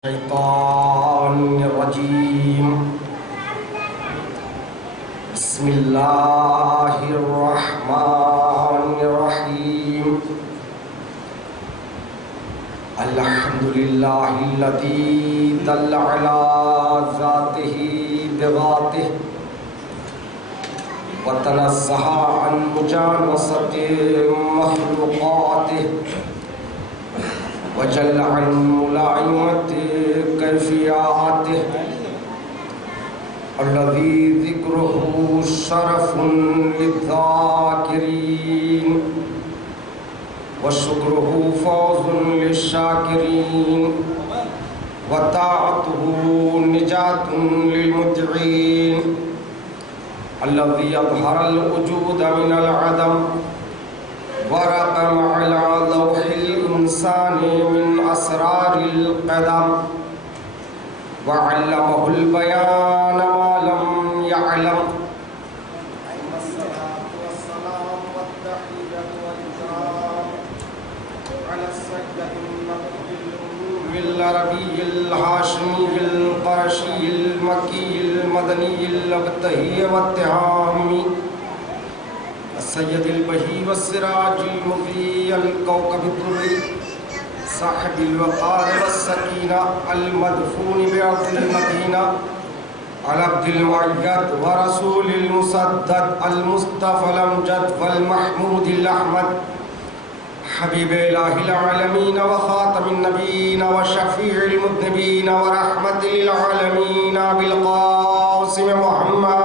الشيطان الرجيم. بسم الله الرحمن الرحيم. الحمد لله الذي دل على ذاته بذاته وتنزه عن مجانسة مخلوقاته وجل عن ملائمة كيفياته الذي ذكره شرف للذاكرين وشكره فوز للشاكرين وطاعته نجاة للمطيعين الذي أظهر الوجود من العدم ورقم على لوح الإنسان من أسرار القدم وعلمه البيان ما لم يعلم. الصلاة والسلام والتحية والإكرام على السيد النبي العربي الهاشمي القرشي المكي المدني الأبتهي والتهامي السيد البهي والسراج المضيء الكوكب الدري صاحب الوقار والسكينة المدفون بعبد المدينة العبد المؤيد ورسول المسدد المصطفى الأمجد والمحمود الأحمد حبيب إله العالمين وخاتم النبيين وشفيع المذنبين ورحمة للعالمين بالقاسم محمد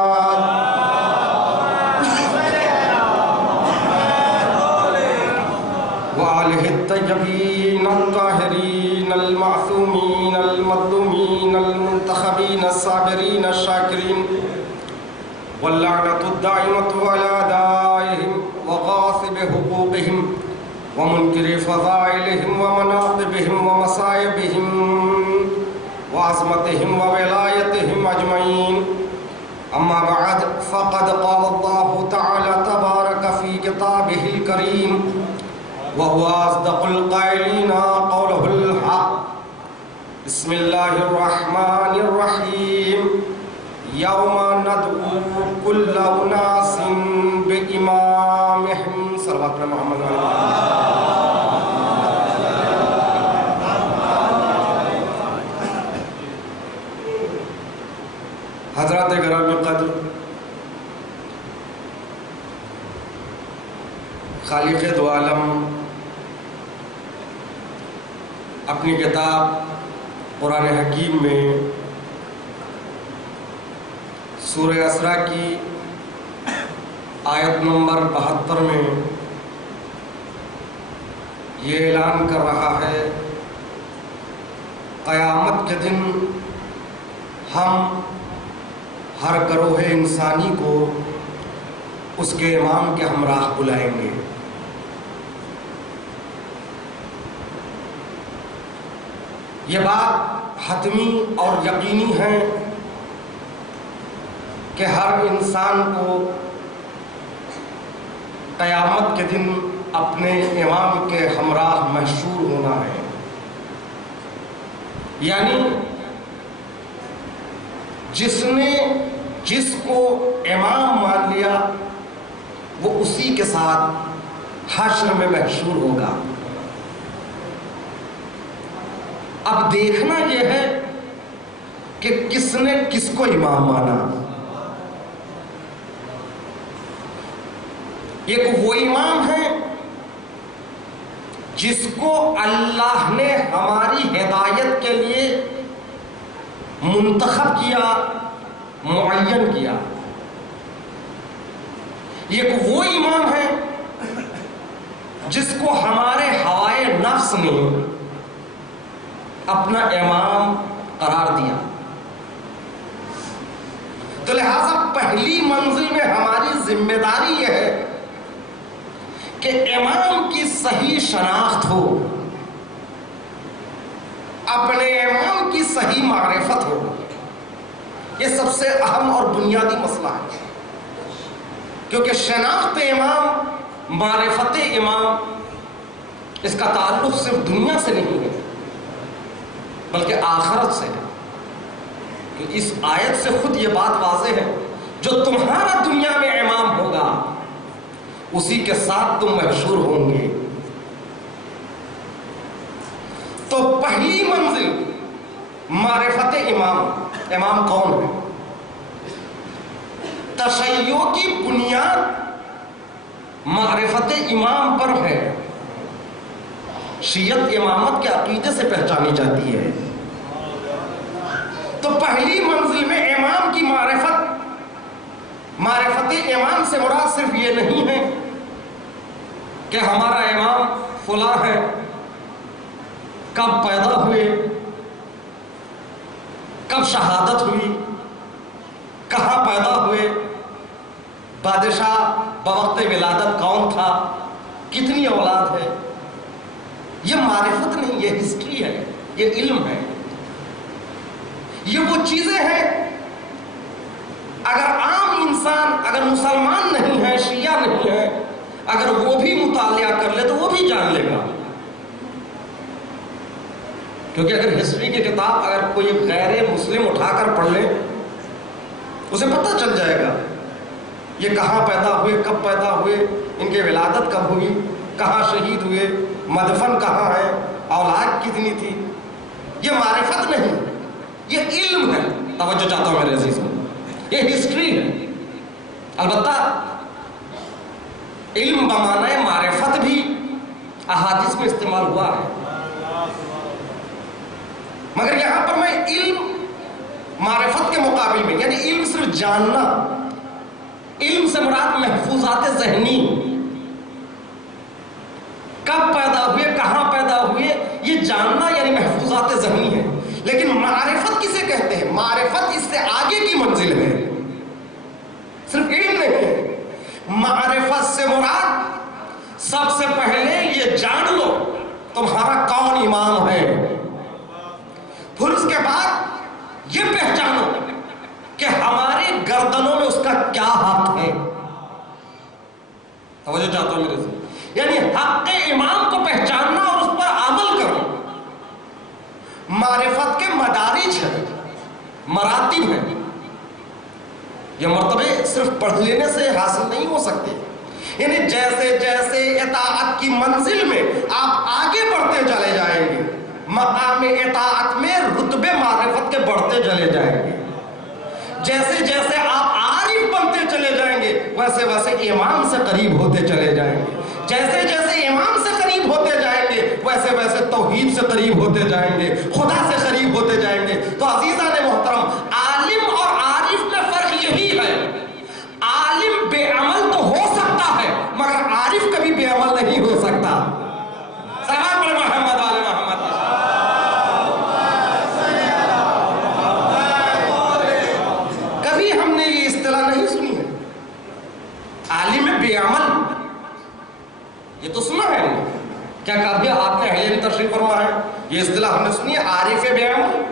وآله الطيبين الطاهرين المعصومين المظلومين المنتخبين الصابرين الشاكرين واللعنة الدائمة على أعدائهم وغاصب حقوقهم ومنكر فضائلهم ومناقبهم ومصائبهم وعظمتهم وولايتهم أجمعين. أما بعد فقد قال الله تعالى تبارك في كتابه الكريم وهو أصدق القائلين قوله الحق. بسم الله الرحمن الرحيم. يوم ندعو كل أناس بإمامهم. صلوات محمد حضرات گرامی قدر، خالق دو عالم اپنی کتاب قرآن حکیم میں سورہ اسراء کی آیت نمبر 72 میں یہ اعلان کر رہا ہے، قیامت کے دن ہم ہر گروہ انسانی کو اس کے امام کے ہمراہ بلائیں گے. یہ بات حتمی اور یقینی ہے کہ ہر انسان کو قیامت کے دن اپنے امام کے ہمراہ محشور ہونا ہے. یعنی جس نے جس کو امام مان لیا وہ اسی کے ساتھ حشر میں محشور ہوگا. اب دیکھنا یہ ہے کہ کس نے کس کو امام مانا. ایک وہ امام ہے جس کو اللہ نے ہماری ہدایت کے لیے منتخب کیا، معین کیا. ایک وہ امام ہے جس کو ہمارے ہوائے نفس نے اپنا امام قرار دیا. تو لہذا پہلی منزل میں ہماری ذمہ داری یہ ہے کہ امام کی صحیح شناخت ہو، اپنے امام کی صحیح معرفت ہو. یہ سب سے اہم اور بنیادی مسئلہ ہے، کیونکہ شناخت امام، معرفت امام، اس کا تعلق صرف دنیا سے نہیں ہے بلکہ آخرت سے ہے. کہ اس آیت سے خود یہ بات واضح ہے، جو تمہارا دنیا میں امام ہوگا اسی کے ساتھ تم محشور ہوں گے. تو پہلی منزل معرفت امام. امام کون ہے؟ تشیع کی بنیاد معرفت امام پر ہے. شیعت امامت کے عقیدے سے پہچانی جاتی ہے. تو پہلی منزل میں امام کی معرفت امام سے مراد صرف یہ نہیں ہے کہ ہمارا امام فلاں ہے، کب پیدا ہوئے، کب شہادت ہوئی، کہاں پیدا ہوئے، بادشاہ بوقت ولادت کون تھا، کتنی اولاد ہے. یہ معرفت نہیں، یہ ہسٹری ہے، یہ علم ہے. یہ وہ چیزیں ہیں اگر عام انسان، اگر مسلمان نہیں ہے، شیعہ نہیں ہے، اگر وہ بھی مطالعہ کر لے تو وہ بھی جان لے گا. کیونکہ اگر ہسٹری کی کتاب اگر کوئی غیر مسلم اٹھا کر پڑھ لے اسے پتہ چل جائے گا یہ کہاں پیدا ہوئے، کب پیدا ہوئے، ان کی ولادت کب ہوئی، کہاں شہید ہوئے، مدفن کہاں ہے، اولاد کتنی تھی. یہ معرفت نہیں، یہ علم ہے. توجہ چاہتا ہوں میرے عزیزوں، یہ ہسٹری ہے. البتہ علم بمعنی معرفت بھی احادیث میں استعمال ہوا ہے، مگر یہاں پر میں علم معرفت کے مقابل میں، یعنی علم صرف جاننا، علم سے مراد محفوظات ذہنی، کب پیدا ہوئے، کہاں پیدا ہوئے، یہ جاننا یعنی محفوظات ذہنی ہے. لیکن معرفت کسے کہتے ہیں؟ معرفت اس سے آگے کی منزل ہے، صرف علم نہیں ہے. معرفت سے مراد سب سے پہلے یہ جان لو تمہارا کون امام ہے، پھر اس کے بعد یہ پہچانو کہ ہماری گردنوں میں اس کا کیا حق ہے. توجہ چاہتا ہوں میرے سے، یعنی حق امام کو پہچاننا اور اس پر عمل کرنا. معرفت کے مدارج ہیں، مراتب ہیں. یہ مرتبے صرف پڑھ لینے سے حاصل نہیں ہو سکتے. یعنی جیسے جیسے اطاعت کی منزل میں آپ آگے بڑھتے چلے جائیں گے، مقام اطاعت میں رتبے معرفت کے بڑھتے چلے جائیں گے. جیسے جیسے آپ عارف بنتے چلے جائیں گے ویسے ویسے امام سے قریب ہوتے چلے جائیں گے. جیسے جیسے امام سے قریب ہوتے جائیں گے ویسے ویسے توحید سے قریب ہوتے جائیں گے، خدا سے قریب ہوتے جائیں گے. تو عزیزان محترم، عالم اور عارف میں فرق یہی ہے. عالم بے عمل تو ہو سکتا ہے مگر عارف کبھی بے عمل نہیں ہو سکتا. سلام پر محمد آل محمد. کبھی ہم نے یہ اصطلاح نہیں سنی ہے عالم بے عمل. یہ تو سنا ہے ہم نے. کیا کبھی آپ نے اہل علم تشریف فرما ہے یہ اصطلاح ہم نے سنی ہے عارف بے عمل؟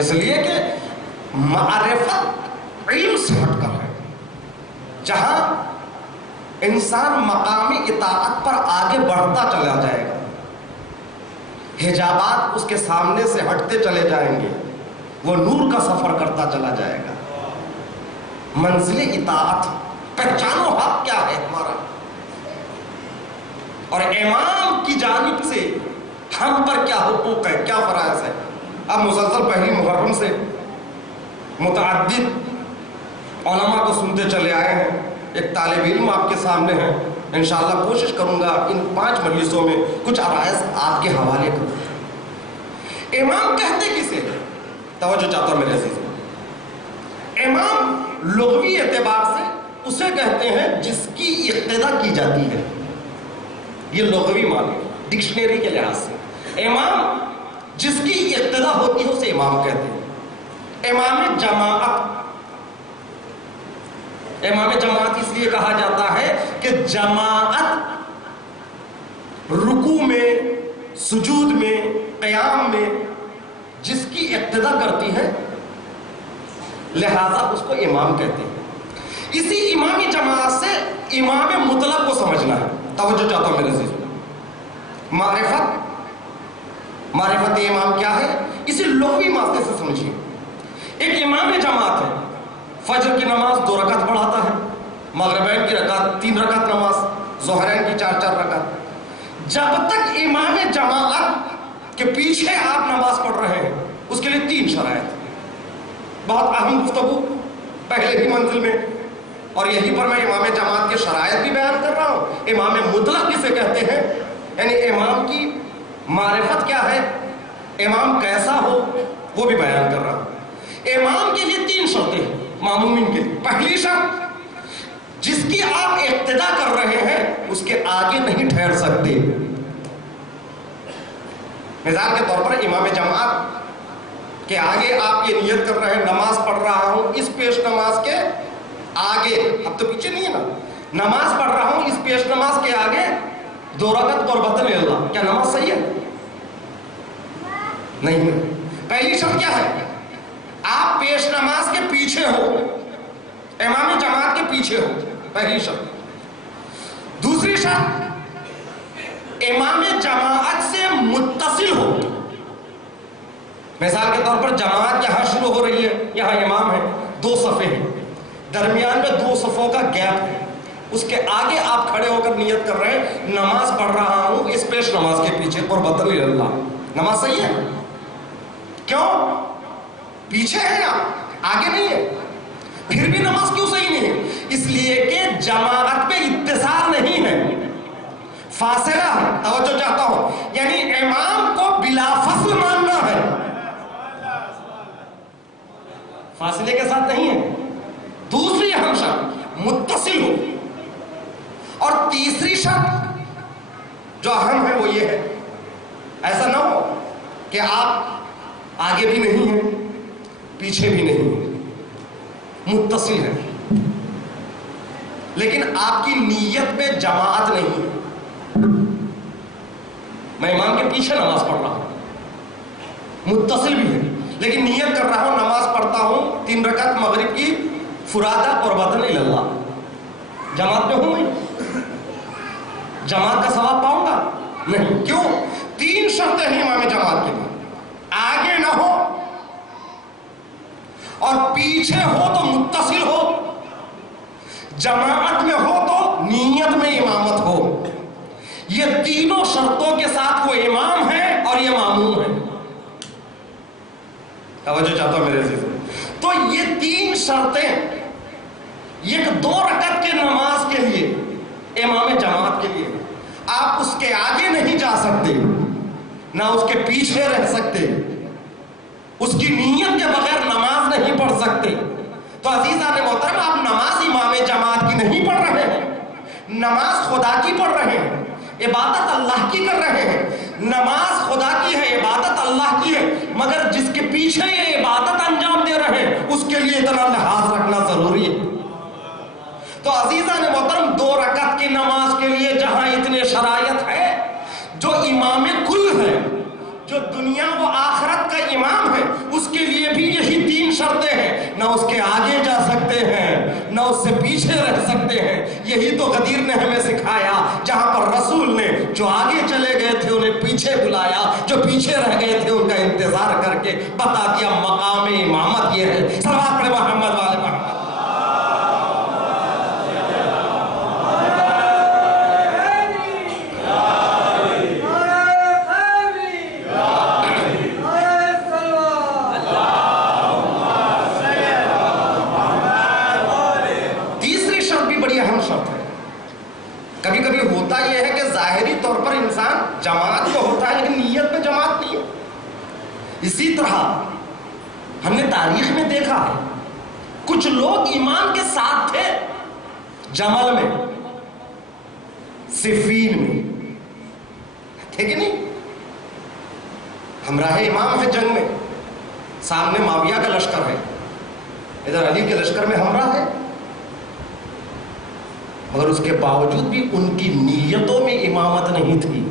اس لیے کہ معرفت علم سے ہٹ کر ہے. جہاں انسان مقام اطاعت پر آگے بڑھتا چلا جائے گا، حجابات اس کے سامنے سے ہٹتے چلے جائیں گے، وہ نور کا سفر کرتا چلا جائے گا. منزل اطاعت، پہچانو حق کیا ہے ہمارا، اور امام کی جانب سے ہم پر کیا حقوق ہے، کیا فرائض ہے. اب مسلسل پہلی محرم سے متعدد علماء کو سنتے چلے آئے ہیں. ایک طالب علم آپ کے سامنے ہے، انشاءاللہ کوشش کروں گا ان 5 مجلسوں میں کچھ عرائض آپ کے حوالے کروں. امام کہتے کسے؟ توجہ چاہتا ہوں میرے عزیز. امام لغوی اعتبار سے اسے کہتے ہیں جس کی اقتدا کی جاتی ہے. یہ لغوی معنی ڈکشنری کے لحاظ سے امام جس کی اقتدا ہوتی ہے اسے امام کہتے ہیں. امام جماعت، امام جماعت اس لیے کہا جاتا ہے کہ جماعت رکوع میں، سجود میں، قیام میں جس کی اقتدا کرتی ہے لہذا اس کو امام کہتے ہیں. اسی امامی جماعت سے امام مطلق کو سمجھنا ہے. توجہ چاہتا ہوں میرے عزیز. معرفت امام کیا ہے اسے لغوی معنی سے سمجھیے. ایک امام جماعت ہے، فجر کی نماز 2 رکعت پڑھاتا ہے، مغربین کی رکعت 3 رکعت نماز، ظہرین کی 4 رکعت. جب تک امام جماعت کے پیچھے آپ نماز پڑھ رہے ہیں اس کے لیے 3 شرائط. بہت اہم گفتگو پہلے ہی منزل میں، اور یہیں پر میں امام جماعت کے شرائط بھی بیان کر رہا ہوں. امام مطلق کسے کہتے ہیں، یعنی امام کی معرفت کیا ہے، امام کیسا ہو وہ بھی بیان کر رہا ہوں. امام کے لیے 3 شرطیں ہیں معمومین کے لیے. پہلی شرط، جس کی آپ اقتدا کر رہے ہیں اس کے آگے نہیں ٹھہر سکتے. مثال کے طور پر امام جماعت کے آگے آپ یہ نیت کر رہے ہیں نماز پڑھ رہا ہوں اس پیش نماز کے آگے، اب تو پیچھے نہیں ہے نا، نماز پڑھ رہا ہوں اس پیش نماز کے آگے 2 رکعت قربت اللہ، کیا نماز صحیح ہے؟ نہیں ہے. پہلی شرط کیا ہے، آپ پیش نماز کے پیچھے ہو، امام جماعت کے پیچھے ہو، پہلی شرط. دوسری شرط، امام جماعت سے متصل ہو. مثال کے طور پر جماعت یہاں شروع ہو رہی ہے، یہاں امام ہے، 2 صفیں ہیں، درمیان میں 2 صفوں کا گیپ ہے، اس کے آگے آپ کھڑے ہو کر نیت کر رہے ہیں نماز پڑھ رہا ہوں اس پیش نماز کے پیچھے قربت اللہ، نماز صحیح ہے؟ کیوں؟ پیچھے ہے آپ، آگے نہیں ہے. پھر بھی نماز کیوں صحیح نہیں ہے؟ اس لیے کہ جماعت میں اتصال نہیں ہے، فاصلہ ہے. توجہ چاہتا ہوں، یعنی امام کو بلا فصل ماننا ہے، فاصلے کے ساتھ نہیں ہے. دوسری اہم شرط، متصل ہو. اور تیسری شرط جو اہم ہے وہ یہ ہے، ایسا نہ ہو کہ آپ آگے بھی نہیں ہیں پیچھے بھی نہیں ہیں، متصل ہے لیکن آپ کی نیت میں جماعت نہیں ہے. میں امام کے پیچھے نماز پڑھ رہا ہوں، متصل بھی ہے لیکن نیت کر رہا ہوں نماز پڑھتا ہوں 3 رکعت مغرب کی فرادہ قربتاً اللہ، جماعت میں ہوں میں، جماعت کا ثواب پاؤں گا نہیں. کیوں؟ 3 شرطیں ہیں امام جماعت کے لیے، آگے نہ ہو اور پیچھے ہو تو متصل ہو، جماعت میں ہو تو نیت میں امامت ہو. یہ تینوں شرطوں کے ساتھ وہ امام ہے اور یہ ماموم ہے. توجہ چاہتا ہوں میرے عزیز. تو یہ 3 شرطیں ایک 2 رکعت کے نماز کے لیے امام جماعت کے لیے، آپ اس کے آگے نہیں جا سکتے نہ اس کے پیچھے رہ سکتے، اس کی نیت کے بغیر نماز نہیں پڑھ سکتے. تو عزیزان محترم، آپ نماز امام جماعت کی نہیں پڑھ رہے ہیں، نماز خدا کی پڑھ رہے ہیں، عبادت اللہ کی کر رہے ہیں. نماز خدا کی ہے، عبادت اللہ کی ہے، مگر جس کے پیچھے یہ عبادت انجام دے رہے ہیں اس کے لیے اتنا لحاظ رکھنا ضروری ہے. تو عزیزان محترم، 2 رکعت کی نماز کے لیے جہاں اتنے شرائط ہے، جو امام کل ہے، جو دنیا و آخرت کا امام ہے، اس کے لیے بھی یہی 3 شرطیں ہیں، نہ اس کے آگے جا سکتے ہیں نہ اس سے پیچھے رہ سکتے ہیں. یہی تو غدیر نے ہمیں سکھایا، جہاں پر رسول نے جو آگے چلے گئے تھے انہیں پیچھے بلایا، جو پیچھے رہ گئے تھے ان کا انتظار کر کے بتا دیا مقام امامت یہ ہے. صلوات پڑھیں محمد والے محمد. کبھی کبھی ہوتا یہ ہے کہ ظاہری طور پر انسان جماعت میں ہوتا ہے لیکن نیت میں جماعت نہیں ہے. اسی طرح ہم نے تاریخ میں دیکھا ہے کچھ لوگ امام کے ساتھ تھے جمل میں، صفین میں، تھے کہ نہیں؟ ہمراہ امام ہے جنگ میں، سامنے معاویہ کا لشکر ہے، ادھر علی کے لشکر میں ہمراہ ہے، مگر اس کے باوجود بھی ان کی نیتوں میں امامت نہیں تھی.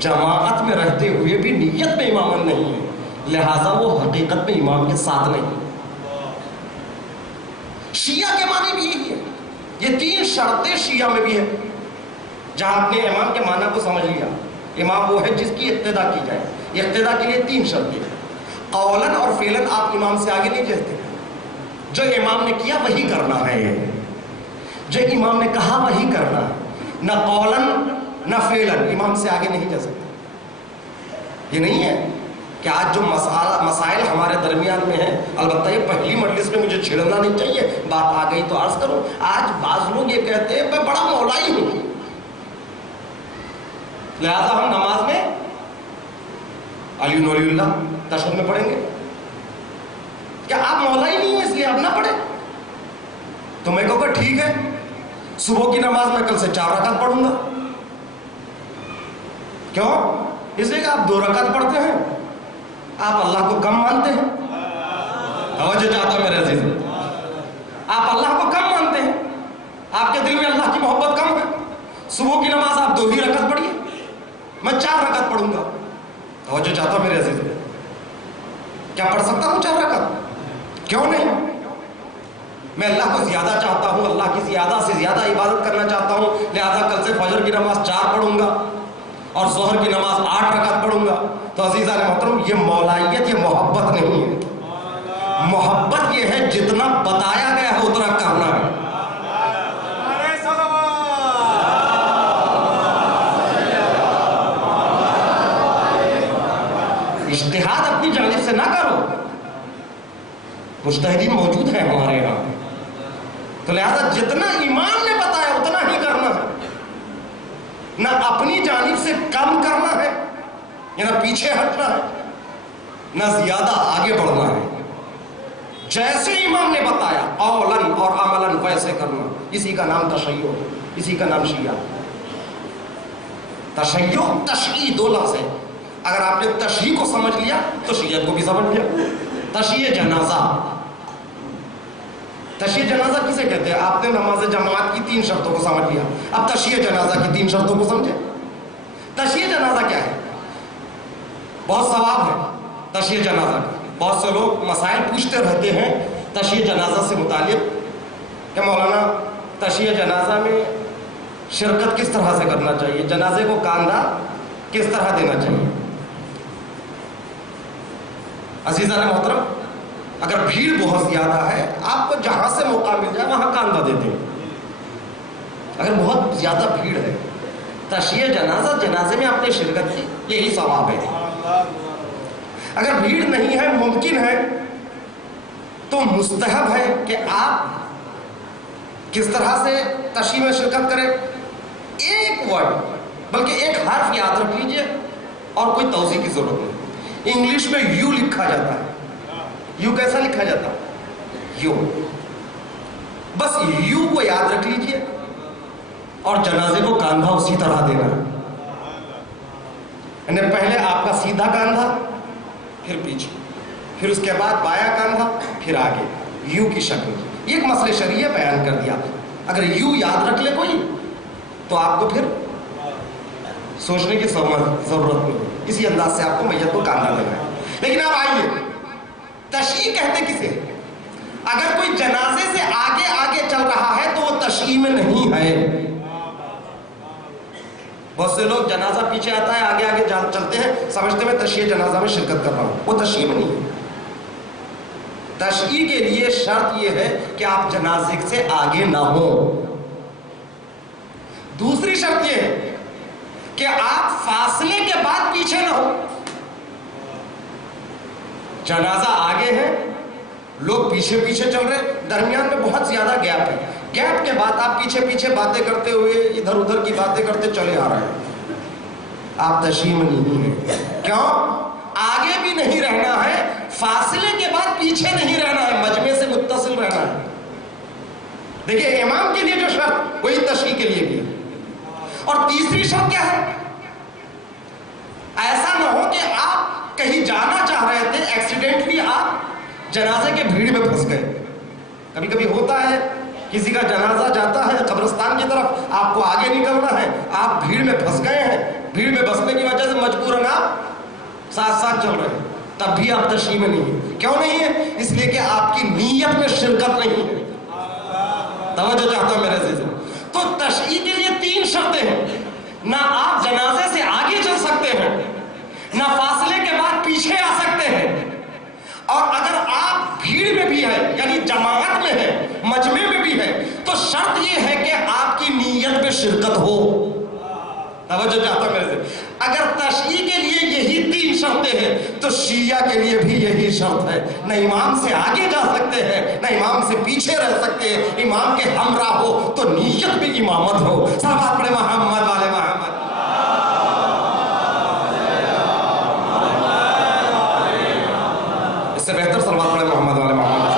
جماعت میں رہتے ہوئے بھی نیت میں امامت نہیں ہے، لہذا وہ حقیقت میں امام کے ساتھ نہیں. شیعہ کے معنی بھی یہی ہے. یہ 3 شرطیں شیعہ میں بھی ہے. جہاں آپ نے امام کے معنی کو سمجھ لیا، امام وہ ہے جس کی اقتدا کی جائے. اقتدا کے لیے 3 شرطیں. قولاً اور فعلاً آپ امام سے آگے نہیں جاتے. جو امام نے کیا وہی کرنا ہے، جو امام نے کہا وہی کرنا ہے. نہ قولاً نہ فعلاً امام سے آگے نہیں جا سکتے. یہ نہیں ہے کہ آج جو مسائل ہمارے درمیان میں ہیں، البتہ یہ پہلی مجلس میں مجھے چھڑنا نہیں چاہیے، بات آ گئی تو عرض کروں. آج بعض لوگ یہ کہتے ہیں میں بڑا مولائی ہوں، لہذا ہم نماز میں علی ولی اللہ تشہد میں پڑھیں گے. کیا آپ مولائی نہیں ہو اس لیے آپ نہ پڑھیں؟ تو میں کہوں گا ٹھیک ہے، صبح کی نماز میں کل سے 4 رکعت پڑھوں گا. کیوں؟ اس لیے کہ آپ 2 رکعت پڑھتے ہیں، آپ اللہ کو کم مانتے ہیں. توجہ چاہتا میرے عزیز، آپ اللہ کو کم مانتے ہیں، آپ کے دل میں اللہ کی محبت کم ہے. صبح کی نماز آپ 2 ہی رکعت پڑھیے، میں 4 رکعت پڑھوں گا. توجہ چاہتا میرے عزیز، کیا پڑھ سکتا ہوں 4 رکعت؟ کیوں نہیں؟ میں اللہ کو زیادہ چاہتا ہوں، اللہ کی زیادہ سے زیادہ عبادت کرنا چاہتا ہوں، لہذا کل سے فجر کی نماز 4 پڑھوں گا اور ظہر کی نماز 8 رکعت پڑھوں گا. تو عزیزان محترم، یہ مولائیت، یہ محبت نہیں ہے. محبت یہ ہے جتنا بتایا گیا ہے اتنا کرنا ہے. اجتہاد اپنی جانب سے نہ کرو، مجتہدین موجود ہیں ہمارے یہاں، تو لہذا جتنا امام نے بتایا اتنا ہی کرنا ہے. نہ اپنی جانب سے کم کرنا ہے، یا نہ پیچھے ہٹنا ہے، نہ زیادہ آگے بڑھنا ہے. جیسے امام نے بتایا قولاً اور عملاً ویسے کرنا. اسی کا نام تشیع، اسی کا نام شیعہ. تشیع تشیع 2 لفظ ہے. اگر آپ نے تشیع کو سمجھ لیا تو شیعت کو بھی سمجھ لیا. تشیع جنازہ، تشیع جنازہ کسے کہتے ہیں؟ آپ نے نماز جماعت کی 3 شرطوں کو سمجھ لیا، اب تشیع جنازہ کی 3 شرطوں کو سمجھے. تشیع جنازہ کیا ہے؟ بہت ثواب ہے تشیع جنازہ کا. بہت سے لوگ مسائل پوچھتے رہتے ہیں تشیع جنازہ سے متعلق کہ مولانا تشیع جنازہ میں شرکت کس طرح سے کرنا چاہیے، جنازے کو کاندھا کس طرح دینا چاہیے. عزیزان محترم، اگر بھیڑ بہت زیادہ ہے، آپ کو جہاں سے موقع مل جائے وہاں کاندھا دیتے ہیں. اگر بہت زیادہ بھیڑ ہے، تشیع جنازہ، جنازے میں آپ نے شرکت کی، یہی ثواب ہے. اگر بھیڑ نہیں ہے، ممکن ہے، تو مستحب ہے کہ آپ کس طرح سے تشیع میں شرکت کریں. ایک ورڈ بلکہ ایک حرف یاد رکھ لیجئے اور کوئی توضیح کی ضرورت نہیں. انگلش میں یو لکھا جاتا ہے. یو کیسا لکھا جاتا ہے؟ یو. بس یو کو یاد رکھ لیجئے اور جنازے کو کاندھا اسی طرح دینا. یعنی پہلے آپ کا سیدھا کاندھا، پھر پیچھے، پھر اس کے بعد بایاں کاندھا، پھر آگے، یو کی شکل. یہ ایک مسئلہ شرعیہ بیان کر دیا. اگر یو یاد رکھ لے کوئی تو آپ کو پھر سوچنے کی ضرورت نہیں. اسی انداز سے آپ کو میت کو کاندھا دینا ہے. لیکن اب آئیے، تشیع کہتے کسے؟ اگر کوئی جنازے سے آگے آگے چل رہا ہے تو وہ تشیع میں نہیں ہے. بہت سے لوگ جنازہ پیچھے آتا ہے، آگے آگے چلتے ہیں، سمجھتے میں تشیع جنازہ میں شرکت کر رہا ہوں. وہ تشیع میں نہیں ہے. تشیع کے لیے شرط یہ ہے کہ آپ جنازے سے آگے نہ ہو. دوسری شرط یہ ہے کہ آپ فاصلے کے بعد پیچھے نہ ہو. جنازہ آگے ہے، لوگ پیچھے پیچھے چل رہے، درمیان میں بہت زیادہ گیپ ہے. گیپ کے بعد آپ پیچھے پیچھے باتیں کرتے ہوئے ادھر ادھر کی باتیں کرتے چلے آ رہے ہیں. آپ تشیع میں نہیں ہیں. کیوں؟ آگے بھی نہیں رہنا ہے، فاصلے کے بعد پیچھے نہیں رہنا ہے، مجمع سے متصل رہنا ہے. دیکھیں، امام کے لیے جو شرط وہی تشیع کے لیے بھی ہے. اور تیسری شرط کیا ہے؟ ایسا نہ ہو کہ آپ کہیں جانا چاہ رہے تھے، ایکسیڈنٹلی آپ جنازے کے بھیڑ میں پھنس گئے. کبھی کبھی ہوتا ہے، کسی کا جنازہ جاتا ہے قبرستان کی طرف، آپ کو آگے نکلنا ہے، آپ بھیڑ میں پھنس گئے ہیں، بھیڑ میں پھنسنے کی وجہ سے مجبوراً آپ ساتھ ساتھ چل رہے ہیں، تب بھی آپ تشیع میں نہیں ہیں. کیوں نہیں ہے؟ اس لیے کہ آپ کی نیت میں شرکت نہیں ہے. توجہ چاہتا ہوں میرے عزیز. تو تشیع کے لیے 3 شرطیں ہیں. نہ آپ جنازے سے آگے چل سکتے جماعت میں ہے، مجمع میں بھی ہے، تو شرط یہ ہے کہ آپ کی نیت میں شرکت ہو. توجہ چاہتا میرے سے. اگر تشیع کے لیے یہی 3 شرطیں ہیں تو شیعہ کے لیے بھی یہی شرط ہے. نہ امام سے آگے جا سکتے ہیں، نہ امام سے پیچھے رہ سکتے ہیں. امام کے ہمراہ ہو تو نیت بھی امامت ہو. صلوات پڑھے محمد والے محمد. اس سے بہتر صلوات پڑھے محمد والے محمد.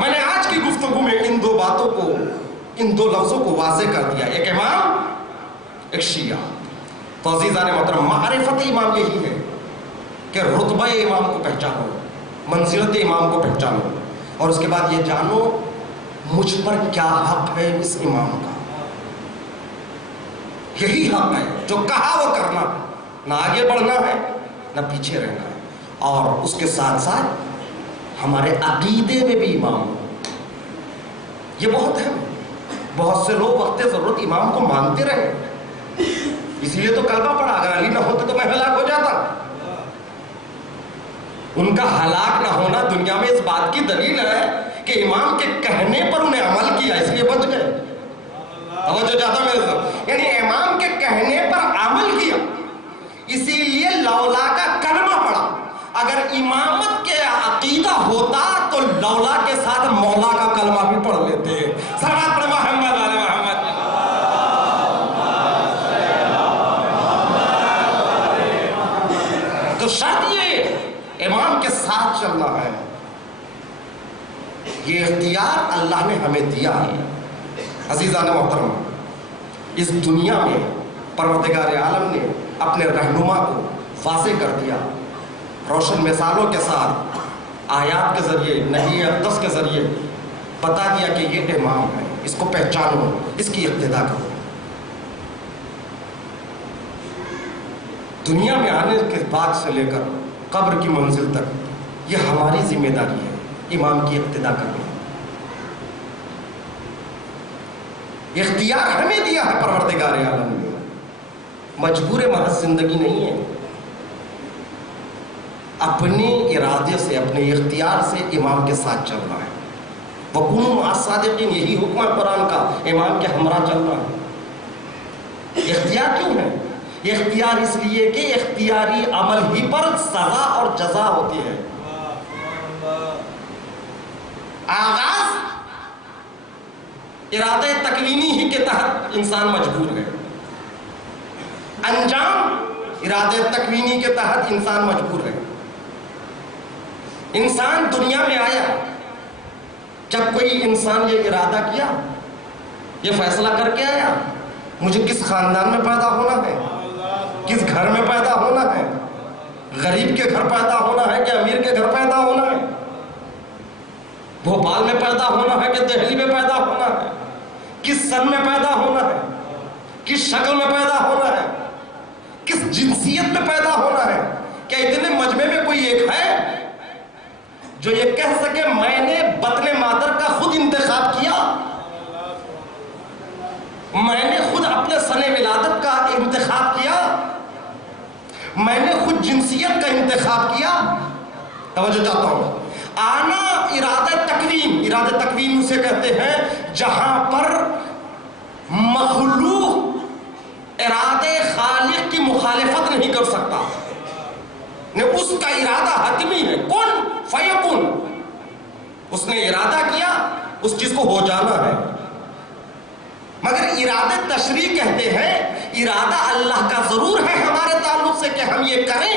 میں نے آج کی گفتگو میں ان 2 باتوں کو، ان 2 لفظوں کو واضح کر دیا، ایک امام، ایک شیعہ. تو عزیزان محترم، معرفت امام یہی ہے کہ رتبہ امام کو پہچانو، منزلت امام کو پہچانو، اور اس کے بعد یہ جانو مجھ پر کیا حق ہے اس امام کا. یہی حق ہے، جو کہا وہ کرنا، نہ آگے بڑھنا ہے نہ پیچھے رہنا ہے. اور اس کے ساتھ ساتھ ہمارے عقیدے میں بھی امام ہو. یہ بہت ہے. بہت سے لوگ وقت ضرورت امام کو مانتے رہے، اسی لیے تو کلمہ پڑھا. اگر علی نہ ہوتے تو میں ہلاک ہو جاتا. ان کا ہلاک نہ ہونا دنیا میں اس بات کی دلیل ہے کہ امام کے کہنے پر انہیں عمل کیا، اس لیے بچ گئے. توجہ چاہتا میرے ساتھ، یعنی امام کے کہنے پر عمل کیا، اسی لیے لولا کا کلمہ پڑھا. اگر امامت کے عقیدہ ہوتا تو لولا کے ساتھ مولا کا کلمہ بھی پڑھ لیتے. صلوات پڑھے محمد والے محمد. تو شرط یہ امام کے ساتھ چلنا ہے. یہ اختیار اللہ نے ہمیں دیا ہے. عزیزان محترم، اس دنیا میں پروردگار عالم نے اپنے رہنما کو واضح کر دیا، روشن مثالوں کے ساتھ، آیات کے ذریعے، نبی اقدس کے ذریعے بتا دیا کہ یہ امام ہے، اس کو پہچانو، اس کی اقتدا کرو. دنیا میں آنے کے بعد سے لے کر قبر کی منزل تک یہ ہماری ذمہ داری ہے امام کی اقتدا کرنا. اختیار ہمیں دیا ہے پروردگار عالم نے، مجبور محض زندگی نہیں ہے. اپنے ارادے سے، اپنے اختیار سے امام کے ساتھ چلنا ہے. وَكُونُوا مَعَ الصَّادِقِينَ، یہی حکم ہے قرآن کا، امام کے ہمراہ چلنا ہے. اختیار کیوں ہے؟ اختیار اس لیے کہ اختیاری عمل ہی پر سزا اور جزا ہوتی ہے. آغاز ارادہ تکوینی ہی کے تحت انسان مجبور ہے، انجام ارادہ تکوینی کے تحت انسان مجبور ہے. انسان دنیا میں آیا، جب کوئی انسان یہ ارادہ کیا، یہ فیصلہ کر کے آیا مجھے کس خاندان میں پیدا ہونا ہے، کس گھر میں پیدا ہونا ہے، غریب کے گھر پیدا ہونا ہے کہ امیر کے گھر پیدا ہونا ہے، بھوپال میں پیدا ہونا ہے کہ دہلی میں پیدا ہونا ہے، کس سن میں پیدا ہونا ہے، کس شکل میں پیدا ہونا ہے، کس جنسیت میں پیدا ہونا ہے. کیا اتنے مجمع میں کوئی ایک ہے جو یہ کہہ سکے میں نے بطن مادر کا خود انتخاب کیا، میں نے خود اپنے سن ولادت کا انتخاب کیا، میں نے خود جنسیت کا انتخاب کیا؟ توجہ چاہتا ہوں. آنا ارادہ تکوین، ارادہ تکوین اسے کہتے ہیں جہاں پر مخلوق ارادہ خالق کی مخالفت نہیں کر سکتا. اس کا ارادہ حتمی ہے، کن فیکن. اس نے ارادہ کیا، اس چیز کو ہو جانا ہے. مگر ارادہ تشریع کہتے ہیں ارادہ اللہ کا ضرور ہے ہمارے تعلق سے کہ ہم یہ کریں،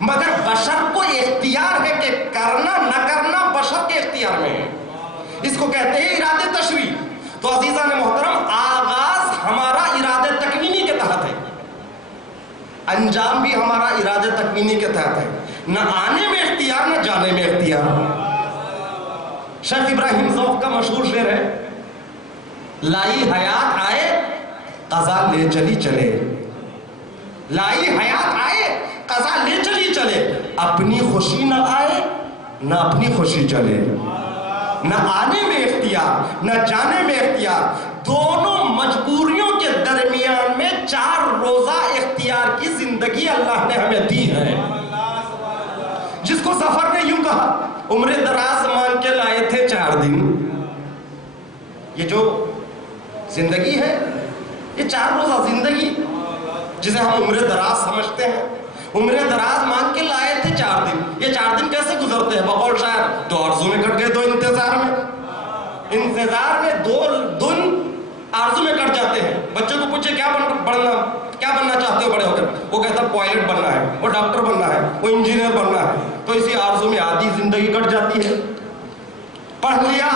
مگر بشر کو اختیار ہے کہ کرنا نہ کرنا بشر کے اختیار میں ہے. اس کو کہتے ہیں ارادہ تشریع. تو عزیزان محترم، آغاز ہمارا ارادہ تکوینی کے تحت ہے، انجام بھی ہمارا ارادہ تکوینی کے تحت ہے. نہ آنے میں اختیار، نہ جانے میں اختیار. شیخ ابراہیم ذوق کا مشہور شعر ہے، لائی حیات آئے قضا لے چلی چلے. لائی حیات آئے قضا لے چلی چلے، اپنی خوشی نہ آئے نہ اپنی خوشی چلے. نہ آنے میں اختیار نہ جانے میں اختیار، دونوں مجبوریوں کے درمیان میں 4 روزہ اختیار کی زندگی اللہ نے ہمیں دی ہے. عمر دراز مانگ کے لائے تھے 4 دن. یہ جو زندگی ہے یہ 4 روزہ زندگی جسے ہم عمر دراز سمجھتے ہیں، عمر دراز مانگ کے لائے تھے 4 دن. یہ 4 دن کیسے گزرتے ہیں؟ بقول شاعر 2 آرزو میں کٹ گئے، 2 انتظار میں 2 دن آرزو میں کٹ جاتے ہیں. بچوں کو پوچھے کیا بننا چاہتے ہو بڑے ہو کر؟ وہ کہتا ہے پائلٹ بننا ہے، وہ ڈاکٹر بننا ہے، وہ انجینئر بننا ہے. تو اسی آرزو میں آدھی زندگی کٹ جاتی ہے. پڑھ لیا،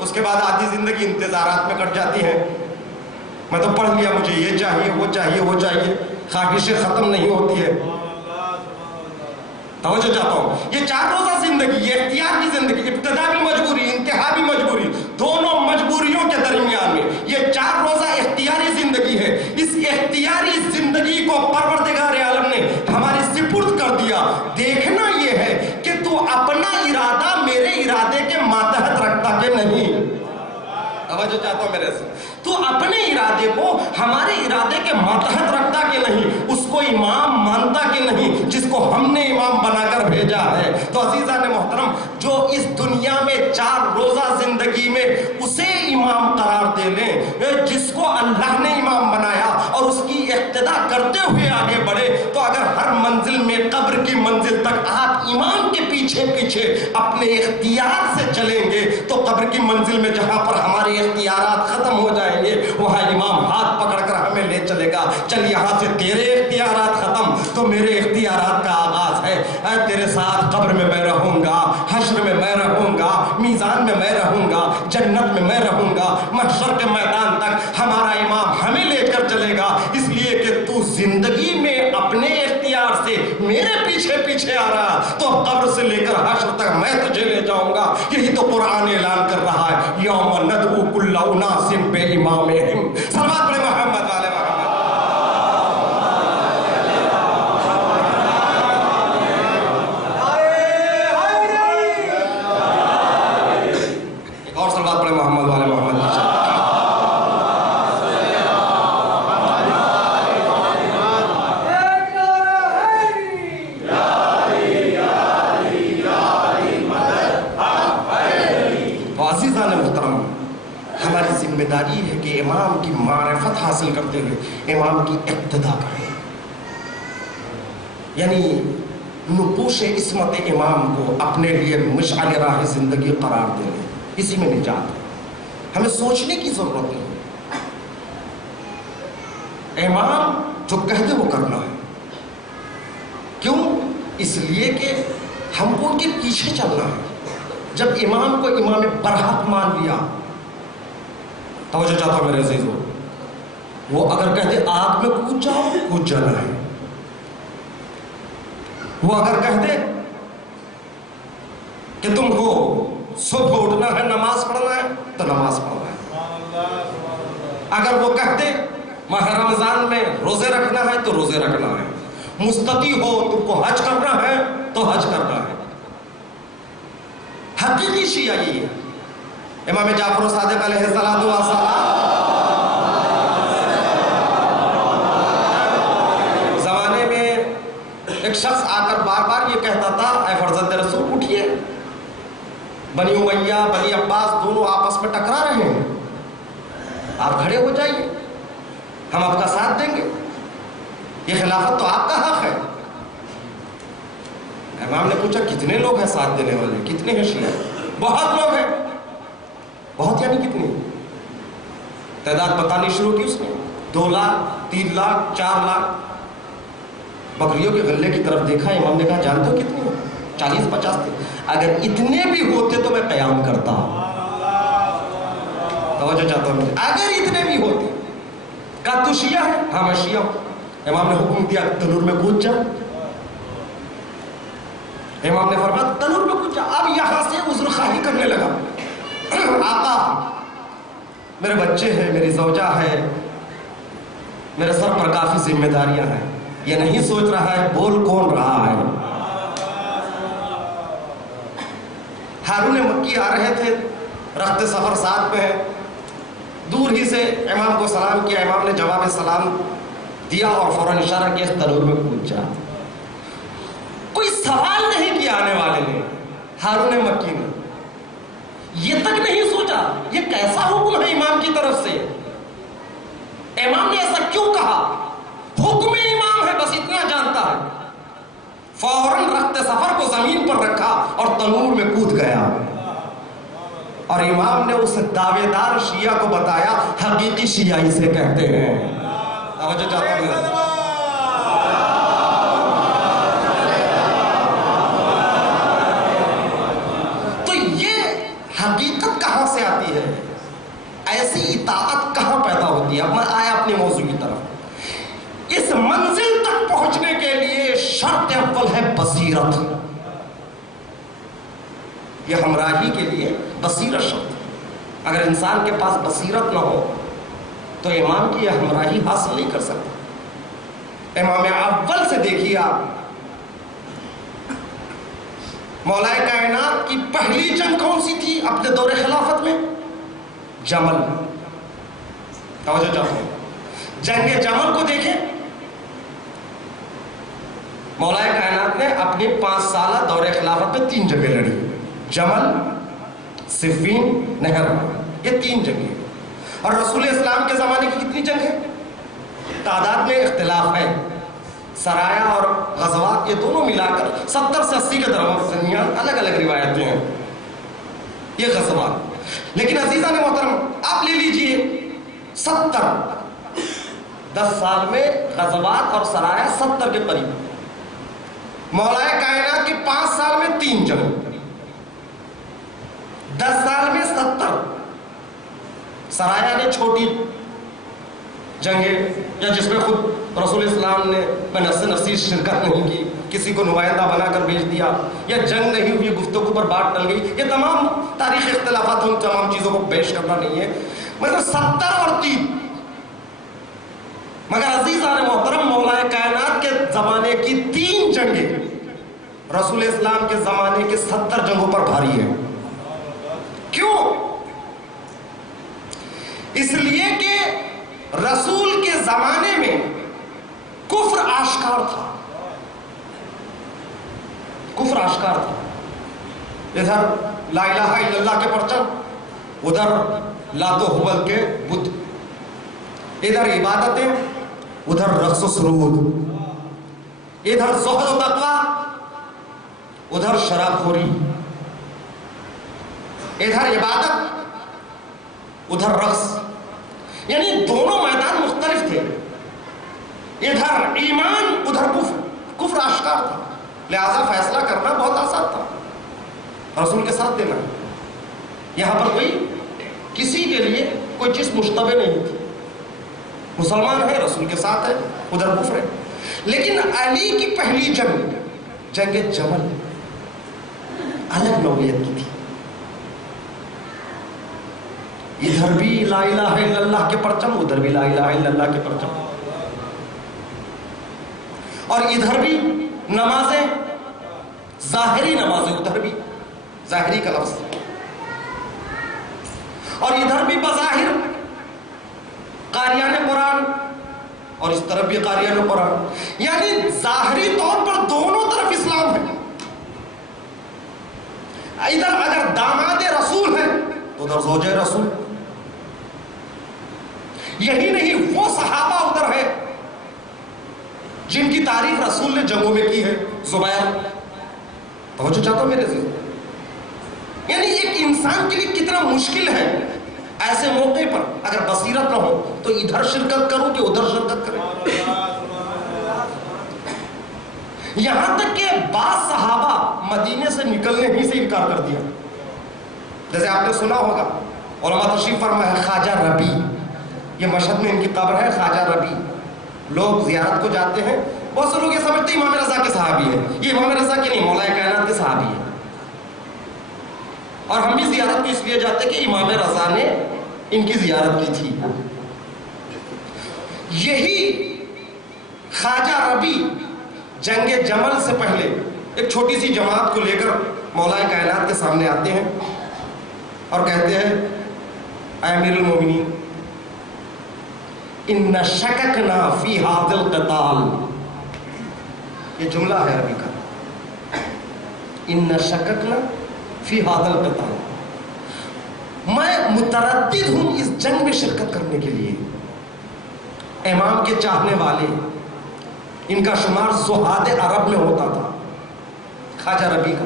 اس کے بعد آدھی زندگی انتظارات میں کٹ جاتی ہے. میں تو پڑھ لیا، مجھے یہ چاہیے، وہ چاہیے، وہ چاہیے، خواہشیں ختم نہیں ہوتی ہے. توجہ چاہتا ہوں، یہ 4 روزہ زندگی، یہ اختیار کی زندگی، ابتدا بھی مجبوری، انتہا بھی مجبوری، دونوں مجبوریوں کے درمیان میں یہ 4 روزہ اختیاری زندگی ہے. اس اختیاری زندگی کو پروردگار عالم نے ہماری سپرد کر دیا. دیکھنا یہ ہے کہ تو اپنا ارادہ میرے ارادے کے ماتحت رکھتا کہ نہیں. توجہ چاہتا ہوں میرے سے، تو اپنے ارادے کو ہمارے ارادے کے ماتحت رکھتا کہ نہیں، اس کو امام مانتا کہ نہیں جس کو ہم نے امام بنا کر بھیجا ہے. تو عزیزان محترم، جو اس دنیا میں 4 روزہ زندگی میں اسے امام قرار دے لیں جس کو اللہ نے امام بنایا اور اس کی اقتدا کرتے ہوئے آگے بڑھے، تو اگر ہر منزل میں قبر کی منزل تک آپ امام کے پیچھے پیچھے اپنے اختیار سے چلیں گے تو قبر کی منزل میں جہاں پر ہمارے اختیارات ختم ہو جائیں گے وہاں امام ہاتھ پکڑ کر ہمیں لے چلے گا. چل یہاں سے تیرے اختیارات ختم تو میرے اختیارات کا آغاز ہے. اے تیرے ساتھ قبر میں میں رہوں گا، حشر میں میں رہوں گا، میزان میں میں رہوں گا، جنت میں میں رہوں گا، محشر کے میدان تک ہمارا امام ہمیں لے کر چلے گا. اس لیے کہ تو زندگی میں اپنے اختیار سے میرے پیچھے پیچھے آ رہا تو قبر سے لے کر حشر تک میں تجھے لے جاؤں گا. یہی تو قرآن اعلان کر رہا ہے، یوم ندعو کل اناس بامامہم. صلوات پڑھیں محمد والے محمد. اور صلوات پڑھیں محمد والے محمد. ہماری ذمہ داری ہے کہ امام کی معرفت حاصل کرتے ہوئے امام کی اقتدا کریں، یعنی نقوش عصمت امام کو اپنے لیے مشعل راہ زندگی قرار دیں. اسی میں نجات ہے. ہمیں سوچنے کی ضرورت ہے. امام جو کہہ دے وہ کرنا ہے. کیوں؟ اس لیے کہ ہم کو ان کے پیچھے چلنا ہے. جب امام کو امام برحق مان لیا، توجہ چاہتا ہوں میرے عزیزو، وہ اگر کہتے آگ میں کود جاؤ، کود جانا ہے. وہ اگر کہتے کہ تم کو صبح اٹھنا ہے، نماز پڑھنا ہے تو نماز پڑھنا ہے. اگر وہ کہتے ماہ رمضان میں روزے رکھنا ہے تو روزے رکھنا ہے. مستطیع ہو تم کو حج کرنا ہے تو حج کرنا ہے. حقیقی شیعہ یہ ہے. امام جعفر صادق علیہ الصلوۃ والسلام زمانے میں ایک شخص آ کر بار بار یہ کہتا تھا، اے فرزند رسول اٹھیے، بنی امیہ بنی عباس دونوں آپس میں ٹکرا رہے ہیں، آپ کھڑے ہو جائیے، ہم آپ کا ساتھ دیں گے، یہ خلافت تو آپ کا حق ہے. امام نے پوچھا کتنے لوگ ہیں ساتھ دینے والے، کتنے ہیں شیعہ؟ بہت لوگ ہیں. بہت یعنی کتنی؟ تعداد بتانی شروع کی اس نے. 2 لاکھ 3 لاکھ 4 لاکھ. بکریوں کے غلے کی طرف دیکھا، امام نے کہا جانتے ہو کتنے ہیں؟ 40-50 تھے. اگر اتنے بھی ہوتے تو میں قیام کرتا. توجہ چاہتا ہوں، اگر اتنے بھی ہوتے. کہا تو شیعہ ہے؟ ہاں میں شیعہ ہوں. امام نے حکم دیا تنور میں کود جا. امام نے فرمایا تنور میں کود جا. اب یہاں سے عذر خواہی کرنے لگا، آقا میرے بچے ہیں، میری زوجہ ہے، میرے سر پر کافی ذمہ داریاں ہیں. یہ نہیں سوچ رہا ہے بول کون رہا ہے. ہارون مکی آ رہے تھے، رخت سفر ساتھ میں ہے. دور ہی سے امام کو سلام کیا. امام نے جواب سلام دیا اور فوراً اشارہ کیا تنور میں کود جا. کوئی سوال نہیں کیا آنے والے نے. ہارون مکی نے یہ تک نہیں سوچا یہ کیسا حکم ہے امام کی طرف سے، امام نے ایسا کیوں کہا، حکم امام ہے بس اتنا جانتا ہے، فوراً رخت سفر کو زمین پر رکھا اور تنور میں کود گیا، اور امام نے اس دعوے دار شیعہ کو بتایا حقیقی شیعہ اسے کہتے ہیں۔ توجہ چاہتا ہوں میرے تو یہ حقیقت کہاں سے آتی ہے، ایسی اطاعت کہاں پیدا ہوتی ہے؟ اب میں آیا اپنے موضوع کی طرف۔ اس منزل تک پہنچنے کے لیے شرط اول ہے بصیرت، یہ ہمراہی کے لیے بصیرت شرط ہے۔ اگر انسان کے پاس بصیرت نہ ہو تو امام کی یہ ہمراہی حاصل نہیں کر سکتا۔ امام اول سے دیکھیے آپ، مولا کائنات کی پہلی جنگ کون سی تھی اپنے دور خلافت میں؟ جمل۔ توجہ چاہتا ہوں، جنگ جمل کو دیکھیں، مولا کائنات نے اپنی 5 سالہ دور خلافت میں 3 جنگیں لڑی، جمل، صفین، نہر، یہ 3 جنگیں۔ اور رسول اسلام کے زمانے کی کتنی جنگ ہے؟ تعداد میں اختلاف ہے، سرایا اور غزوات یہ دونوں ملا کر 70 سے 80 کے درمیان الگ الگ روایتیں ہیں یہ غزوات۔ لیکن عزیزان محترم آپ لے لیجئے 70، 10 سال میں غزوات اور سرایا 70 کے قریب، مولا کائنات کی 5 سال میں 3 جنگ، 10 سال میں 70۔ سرایا نے چھوٹی جنگیں یا جس میں خود رسول اسلام نے نفسی شرکت نہیں کی، کسی کو نمائندہ بنا کر بھیج دیا، یا جنگ نہیں ہوئی، گفتگو پر بات ٹل گئی، یہ تمام تاریخ اختلافات، ان تمام چیزوں کو پیش کرنا نہیں ہے، مگر 70 اور 3۔ مگر عزیزان محترم مولا کائنات کے زمانے کی 3 جنگیں رسول اسلام کے زمانے کے 70 جنگوں پر بھاری ہیں۔ کیوں؟ اس لیے کہ رسول کے زمانے میں کفر آشکار تھا، کفر آشکار تھا، ادھر لا الہ الا اللہ کے پرچم، ادھر لات و حبل کے بت، ادھر عبادتیں، ادھر رقص و سرود، ادھر زہد و تقوی، ادھر شراب خوری، ادھر عبادت، ادھر رقص، یعنی دونوں میدان مختلف تھے، ادھر ایمان ادھر کفر، کفر آشکار تھا، لہذا فیصلہ کرنا بہت آسان تھا، رسول کے ساتھ دینا۔ یہاں پر کوئی کسی کے لیے کوئی چیز مشتبہ نہیں تھی، مسلمان ہے رسول کے ساتھ ہے، ادھر کفر ہے۔ لیکن علی کی پہلی جنگ، جنگ جمل، الگ نوعیت کی تھی، ادھر بھی لا الہ الا اللہ کے پرچم، ادھر بھی لا الہ الا اللہ کے پرچم، اور ادھر بھی نمازیں، ظاہری نمازیں، ادھر بھی ظاہری کا لفظ، اور ادھر بھی بظاہر قاریان قرآن، اور اس طرف بھی قاریان قرآن، یعنی ظاہری طور پر دونوں طرف اسلام ہے۔ ادھر اگر داماد رسول ہے تو ادھر زوجہ رسول، یہی نہیں وہ صحابہ ادھر ہے جن کی تعریف رسول نے جنگوں میں کی ہے، زبیر، توجہ چاہتا ہوں میرے سے، یعنی ایک انسان کے لیے کتنا مشکل ہے ایسے موقع پر اگر بصیرت نہ ہو تو ادھر شرکت کروں کہ ادھر شرکت کروں۔ یہاں تک کہ بعض صحابہ مدینے سے نکلنے ہی سے انکار کر دیا، جیسے آپ نے سنا ہوگا علماء تشریف فرما ہے خواجہ ربی، یہ مشہد میں ان کی قبر ہے، خواجہ ربی، لوگ زیارت کو جاتے ہیں، بہت سے لوگ یہ سمجھتے ہیں امام رضا کے صحابی ہے، یہ امام رضا کے نہیں، مولا کائنات کے صحابی ہے، اور ہم بھی زیارت کو اس لیے جاتے ہیں کہ امام رضا نے ان کی زیارت کی تھی۔ یہی خواجہ ربی جنگ جمل سے پہلے ایک چھوٹی سی جماعت کو لے کر مولا کائنات کے سامنے آتے ہیں اور کہتے ہیں اے امیر المومنین، ان شککنا فی ھذا القتال، یہ جملہ ہے ربی کا، ان شککنا فی ھذا القتال، میں متردد ہوں اس جنگ میں شرکت کرنے کے لیے۔ امام کے چاہنے والے، ان کا شمار زہاد عرب میں ہوتا تھا، خواجہ ربیع کا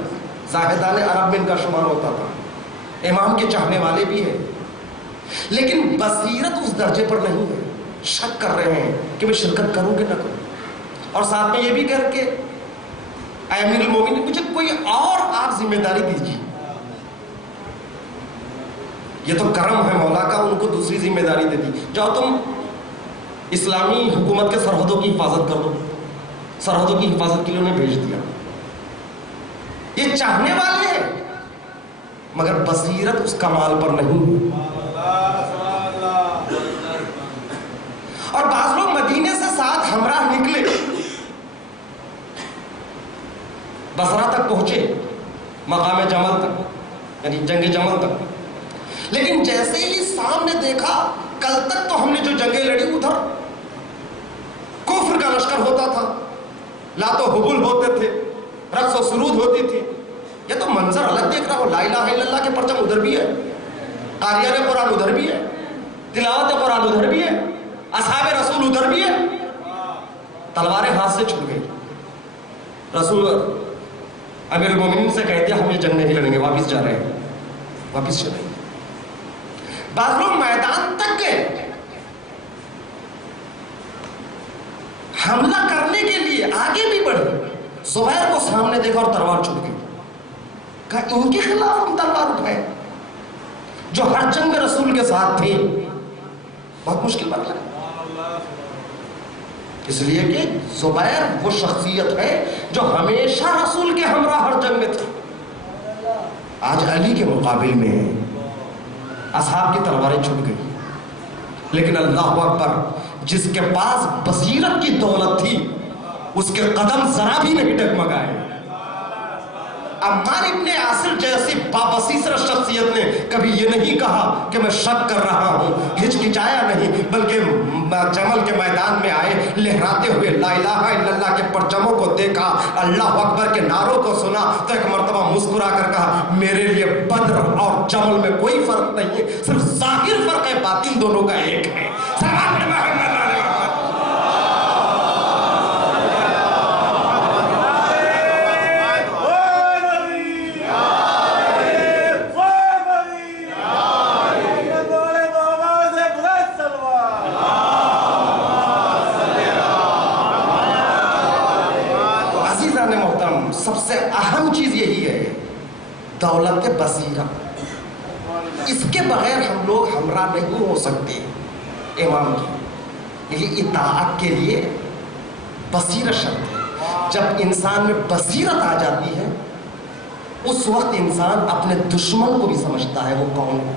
زاہدان عرب میں ان کا شمار ہوتا تھا، امام کے چاہنے والے بھی ہیں، لیکن بصیرت اس درجے پر نہیں ہے، شک کر رہے ہیں کہ میں شرکت کروں کہ نہ کروں، اور ساتھ میں یہ بھی کہہ کہ اے امیر المومنین مجھے کوئی اور آپ ذمہ داری دیجیے۔ یہ تو کرم ہے مولا کا، ان کو دوسری ذمہ داری دے دی، جاؤ تم اسلامی حکومت کے سرحدوں کی حفاظت کر دو۔ سرحدوں کی حفاظت کے لیے انہیں بھیج دیا۔ یہ چاہنے والے ہیں مگر بصیرت اس کمال پر نہیں۔ اور بعض لوگ مدینے سے ساتھ ہمراہ نکلے، بصرہ تک پہنچے، مقام جمل تک، یعنی جنگ جمل تک، لیکن جیسے ہی سامنے دیکھا، کل تک تو ہم نے جو جنگیں لڑی ادھر کفر کا لشکر ہوتا تھا، لات و حبل ہوتے تھے، رقص و سرود ہوتی تھی، یہ تو منظر الگ دیکھ رہا ہو، لا الہ الا اللہ کے پرچم ادھر بھی ہے، قاریان قرآن ادھر بھی ہے، تلاوت قرآن ادھر بھی ہے، اصحاب رسول ادھر بھی ہے، تلواریں ہاتھ سے چھوٹ گئی۔ رسول امیر المومنین سے کہتے ہیں ہم یہ جنگ نہیں لڑیں گے، واپس جا رہے ہیں، واپس چلیں گے۔ بعض لوگ میدان تک گئے، حملہ کرنے کے لیے آگے بھی بڑھے، زبیر کو سامنے دیکھا اور تلوار چھوٹ گئی، کہا ان کے خلاف ہم تلوار اٹھائیں جو ہر جنگ رسول کے ساتھ تھے، بہت مشکل بات ہے۔ اس لیے کہ زبیر وہ شخصیت ہے جو ہمیشہ رسول کے ہمراہ ہر جنگ میں تھی، آج علی کے مقابل میں اصحاب کی تلواریں چھوٹ گئی، لیکن اللہ اکبر، جس کے پاس بصیرت کی دولت تھی اس کے قدم ذرا بھی نہیں ڈگمگائے۔ عمار ابن یاسر جیسی بابصیرت شخصیت نے کبھی یہ نہیں کہا کہ میں شک کر رہا ہوں، ہچکچایا نہیں، بلکہ جمل کے میدان میں آئے، لہراتے ہوئے لا الہ الا اللہ کے پرچموں کو دیکھا، اللہ اکبر کے نعروں کو سنا تو ایک مرتبہ مسکرا کر کہا میرے لیے بدر اور جمل میں کوئی فرق نہیں ہے، صرف ظاہر فرق ہے، باطن دونوں کا ایک ہے۔ سب سے اہم چیز یہی ہے دولت بصیرت، اس کے بغیر ہم لوگ ہمراہ نہیں ہو سکتے امام کی، یہ اطاعت کے لیے بصیرت شرط ہے۔ جب انسان میں بصیرت آ جاتی ہے اس وقت انسان اپنے دشمن کو بھی سمجھتا ہے وہ کون ہے۔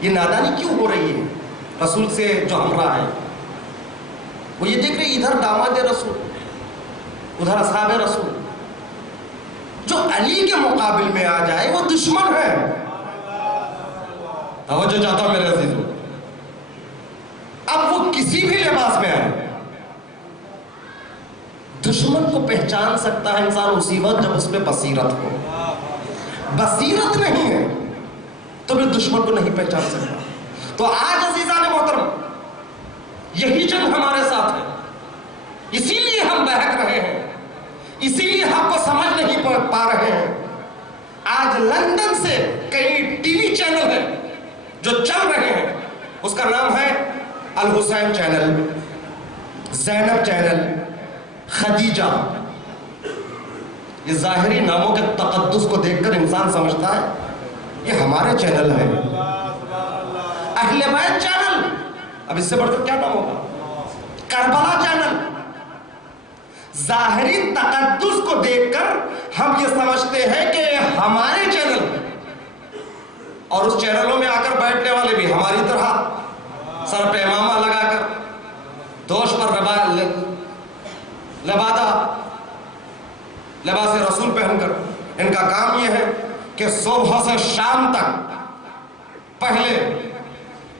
یہ نادانی کیوں ہو رہی ہے رسول سے جو ہمراہ ہے؟ وہ یہ دیکھ رہے ادھر داماد رسول، ادھر اصحاب رسول، جو علی کے مقابل میں آ جائے وہ دشمن ہے۔ توجہ چاہتا ہوں میرے عزیزوں، اب وہ کسی بھی لباس میں آئے، دشمن کو پہچان سکتا ہے انسان اسی وقت جب اس پہ بصیرت ہو۔ بصیرت نہیں ہے تو پھر دشمن کو نہیں پہچان سکتا۔ تو آج عزیزان محترم یہی جنگ ہمارے ساتھ ہے، اسی لیے ہم بہک رہے ہیں، اسی لیے حق کو سمجھ نہیں پا رہے ہیں۔ آج لندن سے کئی ٹی وی چینل ہیں جو چل رہے ہیں، اس کا نام ہے الحسین چینل، زینب چینل، خدیجہ۔ یہ ظاہری ناموں کے تقدس کو دیکھ کر انسان سمجھتا ہے یہ ہمارے چینل ہیں۔ اہل بیت چینل، اب اس سے بڑھ کر کیا نام ہوگا؟ کربلا چینل۔ ظاہری تقدس کو دیکھ کر ہم یہ سمجھتے ہیں کہ ہمارے چینل، اور اس چینلوں میں آ کر بیٹھنے والے بھی ہماری طرح سر پہ امامہ لگا کر، دوش پر لباس رسول پہن کر، ان کا کام یہ ہے کہ صبح سے شام تک پہلے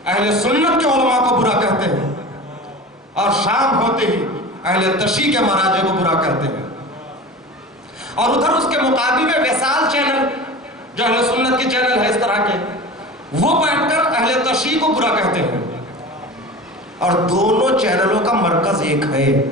اہل سنت کے علماء کو برا کہتے ہیں اور شام ہوتے ہی اہل تشیع کے مراجع کو برا کرتے ہیں، اور ادھر اس کے مقابل میں وصال چینل جو اہل سنت کے چینل ہے اس طرح کے، وہ بیٹھ کر اہل تشیع کو برا کہتے ہیں، اور دونوں چینلوں کا مرکز ایک ہے۔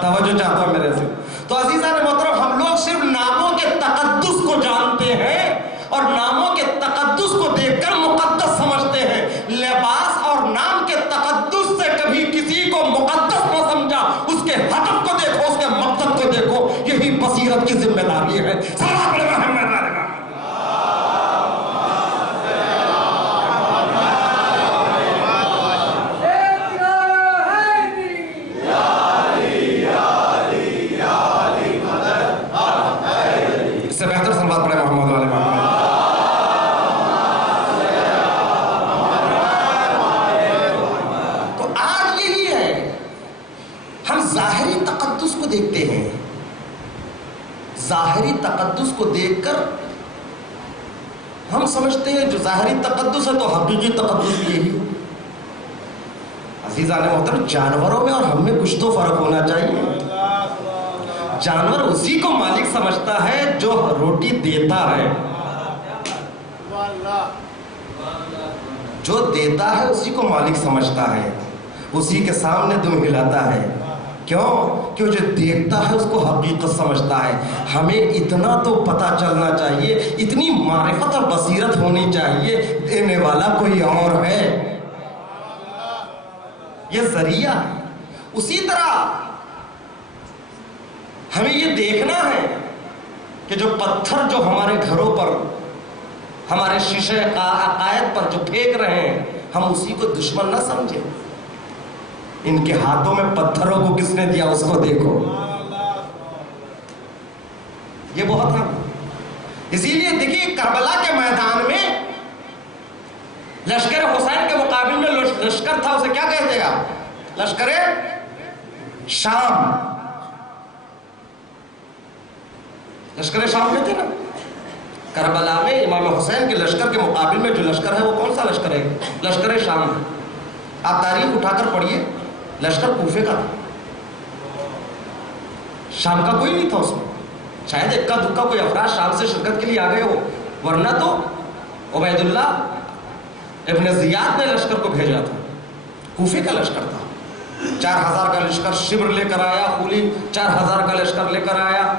توجہ چاہتا ہوں میرے سے۔ تو عزیزان محترم، ہم لوگ صرف ناموں کے تقدس کو جانتے ہیں اور ناموں کے تقدس کو دیکھ کر مقدس سمجھتے ہیں۔ لباس اور نام کے تقدس سے کبھی کسی کو مقدس نہ سمجھا، اس کے ہدف کو دیکھو، اس کے مقصد کو دیکھو، یہی بصیرت کی ذمہ داری ہے۔ صلوات علی محمد علیہ۔ اس سے بہتر صلوات پڑھے محمد علیہ محمد۔ تو آج یہی ہے، ہم ظاہری تقدس کو دیکھتے ہیں، ظاہری تقدس کو دیکھ کر ہم سمجھتے ہیں جو ظاہری تقدس ہے تو حقیقی تقدس بھی یہی ہو۔ عزیزان محترم، جانوروں میں اور ہم میں کچھ تو فرق ہونا چاہیے۔ جانور اسی کو مالک سمجھتا ہے جو روٹی دیتا ہے، جو دیتا ہے اسی کو مالک سمجھتا ہے، اسی کے سامنے دم ہلاتا ہے۔ کیوں؟ کہ جو دیکھتا ہے اس کو حقیقت سمجھتا ہے۔ ہمیں اتنا تو پتہ چلنا چاہیے، اتنی معرفت اور بصیرت ہونی چاہیے، دینے والا کوئی اور ہے، یہ ذریعہ ہے۔ اسی طرح ہمیں یہ دیکھنا ہے کہ جو پتھر جو ہمارے گھروں پر، ہمارے شیشے عقائد پر جو پھینک رہے ہیں، ہم اسی کو دشمن نہ سمجھیں۔ ان کے ہاتھوں میں پتھروں کو کس نے دیا اس کو دیکھو، یہ بہت ہے۔ اسی لیے دیکھیے کربلا کے میدان میں لشکر حسین کے مقابل میں لشکر تھا، اسے کیا کہتے ہیں آپ؟ لشکر شام، لشکر شام کہتے ہیں نا۔ کربلا میں امام حسین کے لشکر کے مقابل میں جو لشکر ہے وہ کون سا لشکر ہے؟ لشکر شام ہے۔ آپ تاریخ اٹھا کر پڑھیے، لشکر کوفے کا تھا، شام کا کوئی نہیں تھا اس میں۔ شاید اکا دکا کوئی افراد شام سے شرکت کے لیے آ گئے ہو، ورنہ تو عبید اللہ ابن زیاد نے لشکر کو بھیجا تھا، کوفے کا لشکر تھا۔ 4000 کا لشکر شبر لے کر آیا، خولی 4000 کا لشکر لے کر آیا،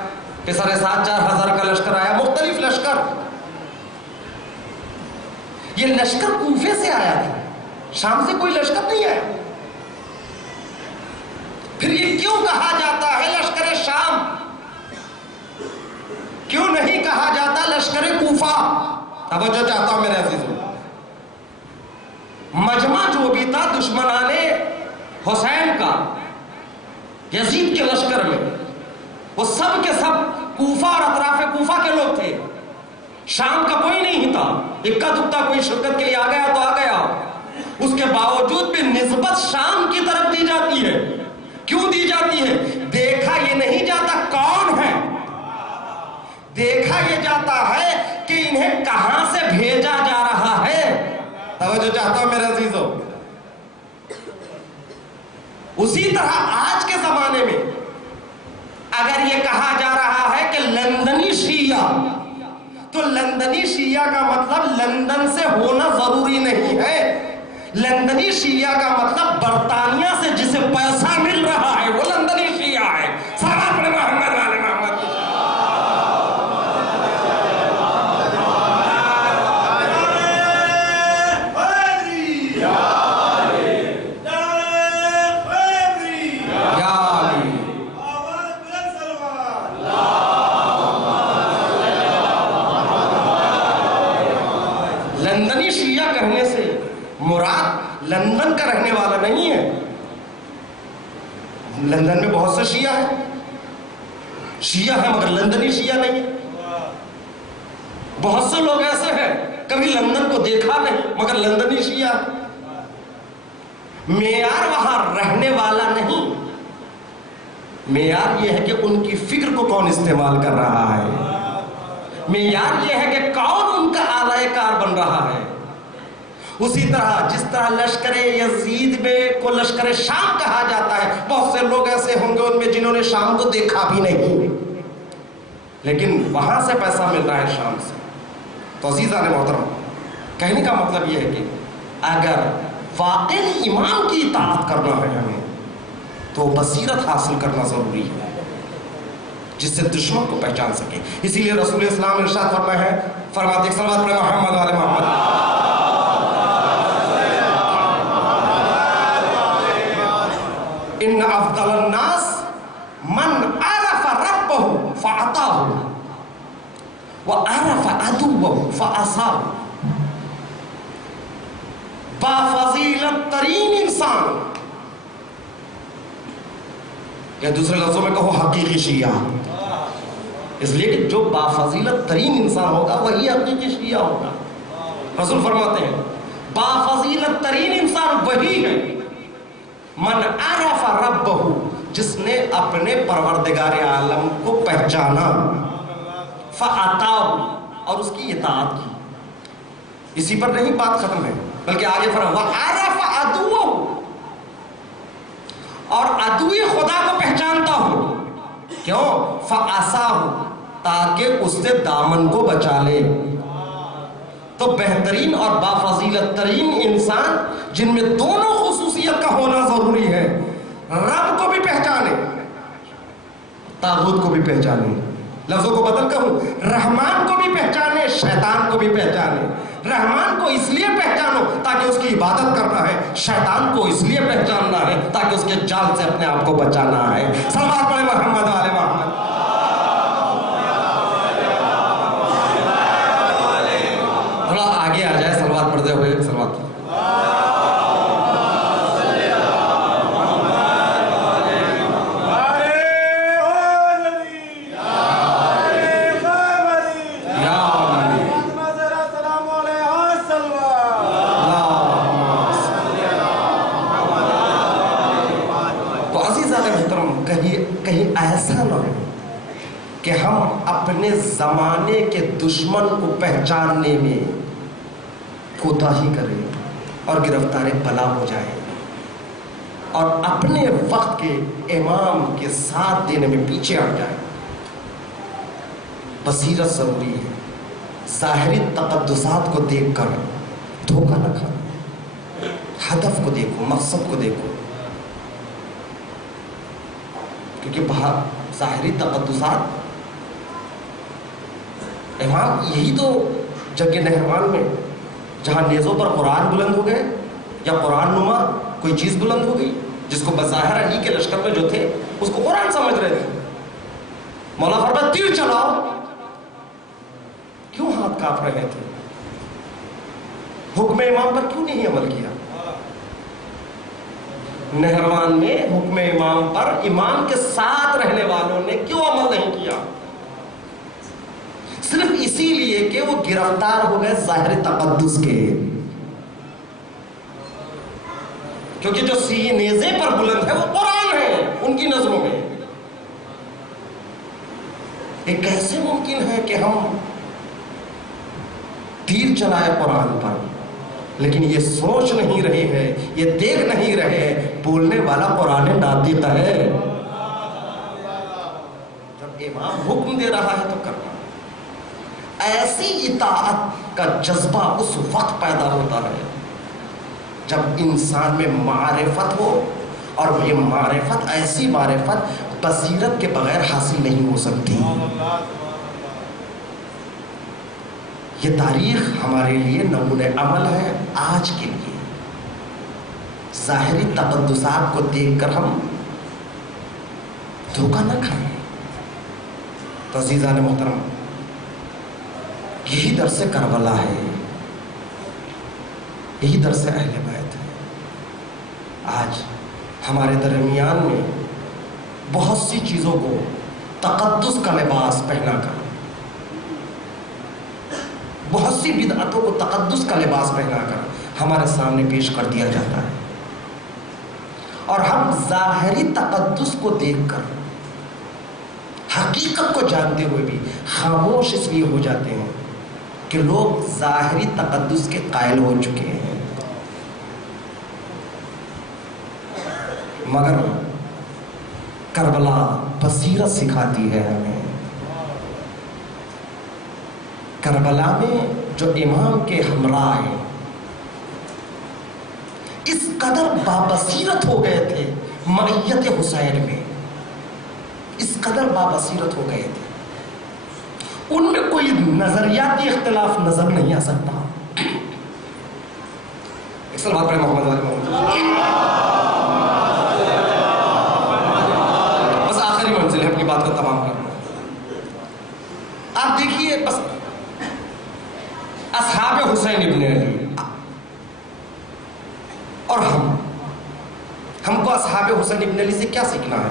پسر ساتھ 4000 کا لشکر آیا، مختلف لشکر۔ یہ لشکر کوفے سے آیا تھا، شام سے کوئی لشکر نہیں آیا۔ پھر یہ کیوں کہا جاتا ہے لشکر شام؟ کیوں نہیں کہا جاتا لشکر کوفہ؟ توجہ چاہتا ہوں میرے عزیزوں۔ مجمع جو بھی تھا دشمنان حسین کا یزید کے لشکر میں، وہ سب کے سب کوفہ اور اطراف کوفہ کے لوگ تھے، شام کا کوئی نہیں تھا۔ اکا دکا کوئی شرکت کے لیے آ گیا تو آ گیا، اس کے باوجود بھی نسبت شام کی طرف دی جاتی ہے۔ کیوں دی جاتی ہے؟ دیکھا یہ نہیں جاتا کون ہے، دیکھا یہ جاتا ہے کہ انہیں کہاں سے بھیجا جا رہا ہے۔ توجہ چاہتا ہوں میرے عزیزوں۔ اسی طرح آج کے زمانے میں اگر یہ کہا جا رہا ہے کہ لندنی شیعہ، تو لندنی شیعہ کا مطلب لندن سے ہونا ضروری نہیں ہے۔ لندنی شیعہ کا مطلب برطانیہ سے جسے پیسہ مل رہا ہے وہ لندنی شیعہ ہے۔ صلوات پڑھے محمد علیہ محمد۔ لندنی شیعہ کہنے سے مراد لندن کا رہنے والا نہیں ہے۔ لندن میں بہت سے شیعہ ہیں، شیعہ ہیں مگر لندنی شیعہ نہیں ہے۔ بہت سے لوگ ایسے ہیں کبھی لندن کو دیکھا نہیں مگر لندنی شیعہ۔ معیار وہاں رہنے والا نہیں، معیار یہ ہے کہ ان کی فکر کو کون استعمال کر رہا ہے، معیار یہ ہے کہ کون ان کا آلہ کار بن رہا ہے۔ اسی طرح جس طرح لشکر یزید میں کو لشکر شام کہا جاتا ہے، بہت سے لوگ ایسے ہوں گے ان میں جنہوں نے شام کو دیکھا بھی نہیں، لیکن وہاں سے پیسہ مل رہا ہے شام سے. تو عزیزان محترم، کہنے کا مطلب یہ ہے کہ اگر واقعی امام کی اطاعت کرنا ہے ہمیں تو بصیرت حاصل کرنا ضروری ہے جس سے دشمن کو پہچان سکے. اسی لیے رسول اسلام ارشاد فرمایا ہے، فرماتے ہیں صلوات پڑھیں محمد وعلی محمد. ان افضل الناس من عرف ربه فعطاه وعرف عدوه فعصاه. بافضیلت ترین انسان، یا دوسرے لفظوں میں کہو حقیقی شیعہ، اس لیے کہ جو بافضیلت ترین انسان ہوگا وہی حقیقی شیعہ ہوگا. رسول فرماتے ہیں بافضیلت ترین انسان وہی ہے من عرف ربہ، جس نے اپنے پروردگار عالم کو پہچانا، فَأَطَاعُ، اور اس کی اطاعت کی. اسی پر نہیں بات ختم ہے، بلکہ آگے فرمایا وَعَرَفَ عَدُوَّهُ، اور عدوِ خدا کو پہچانتا ہوں. کیوں؟ فَأَسَاهُ، تاکہ اس سے دامن کو بچا لے. تو بہترین اور بافضیلت ترین انسان جن میں دونوں خصوصیت کا ہونا ضروری ہے، رب کو بھی پہچانے، طاغوت کو بھی پہچانے. لفظوں کو بدل کہوں، رحمان کو بھی پہچانے، شیطان کو بھی پہچانے. رحمان کو اس لیے پہچانو تاکہ اس کی عبادت کرنا ہے، شیطان کو اس لیے پہچاننا ہے تاکہ اس کے جال سے اپنے آپ کو بچانا ہے. صلوات پڑھیں محمد وعلی محمد. تھوڑا آگے آ جائے صلوات پڑھتے ہوئے. صلوات کہیں ایسا نہ ہو کہ ہم اپنے زمانے کے دشمن کو پہچاننے میں کوتاہی کریں اور گرفتار بلا ہو جائیں اور اپنے وقت کے امام کے ساتھ دینے میں پیچھے ہٹ جائیں. بصیرت ضروری ہے. ظاہری تقدسات کو دیکھ کر دھوکہ نہ کھاؤ، ہدف کو دیکھو، مقصد کو دیکھو. کیونکہ ظاہری تقدسات، امام یہی تو جنگ نہروان میں جہاں نیزوں پر قرآن بلند ہو گئے یا قرآن نما کوئی چیز بلند ہو گئی، جس کو بظاہر علی کے لشکر میں جو تھے اس کو قرآن سمجھ رہے تھے، مولا فرمایا تیر چلاؤ، کیوں ہاتھ کانپ رہے تھے؟ حکم امام پر کیوں نہیں عمل کیا؟ نہروان میں حکم امام پر امام کے ساتھ رہنے والوں نے کیوں عمل نہیں کیا؟ صرف اسی لیے کہ وہ گرفتار ہو گئے ظاہر تقدس کے. کیونکہ جو نیزے پر بلند ہے وہ قرآن ہے ان کی نظروں میں. یہ کیسے ممکن ہے کہ ہم تیر چلائے قرآن پر لیکن یہ سوچ نہیں رہے ہیں، یہ دیکھ نہیں رہے ہیں بولنے والا قرآن ناطق ہے. جب امام حکم دے رہا ہے تو کرنا. ایسی اطاعت کا جذبہ اس وقت پیدا ہوتا ہے جب انسان میں معرفت ہو، اور یہ معرفت ایسی معرفت بصیرت کے بغیر حاصل نہیں ہو سکتی. یہ تاریخ ہمارے لیے نمونہ عمل ہے آج کے لیے. ظاہری تقدسات کو دیکھ کر ہم دھوکہ نہ کھائیں. تو عزیزان محترم، یہی درس کربلا ہے، یہی درس اہل بیت ہے. آج ہمارے درمیان میں بہت سی چیزوں کو تقدس کا لباس پہنا کر، بہت سی بدعتوں کو تقدس کا لباس پہنا کر ہمارے سامنے پیش کر دیا جاتا ہے، اور ہم ظاہری تقدس کو دیکھ کر حقیقت کو جانتے ہوئے بھی خاموش اس لیے ہو جاتے ہیں کہ لوگ ظاہری تقدس کے قائل ہو چکے ہیں. مگر کربلا بصیرت سکھاتی ہے ہمیں. کربلا میں جو امام کے ہمراہ ہیں اس قدر بابصیرت ہو گئے تھے معیت حسین میں، اس قدر بابصیرت ہو گئے تھے، ان میں کوئی نظریاتی اختلاف نظر نہیں آ سکتا۔ ایک سال بات پڑھے محمد علی محمد، بس آخری منزل ہے اپنی بات کو تمام کرنا۔ آپ دیکھیے بس اصحاب حسین ابن علی اور ہم کو اصحاب حسین ابن علی سے کیا سیکھنا ہے؟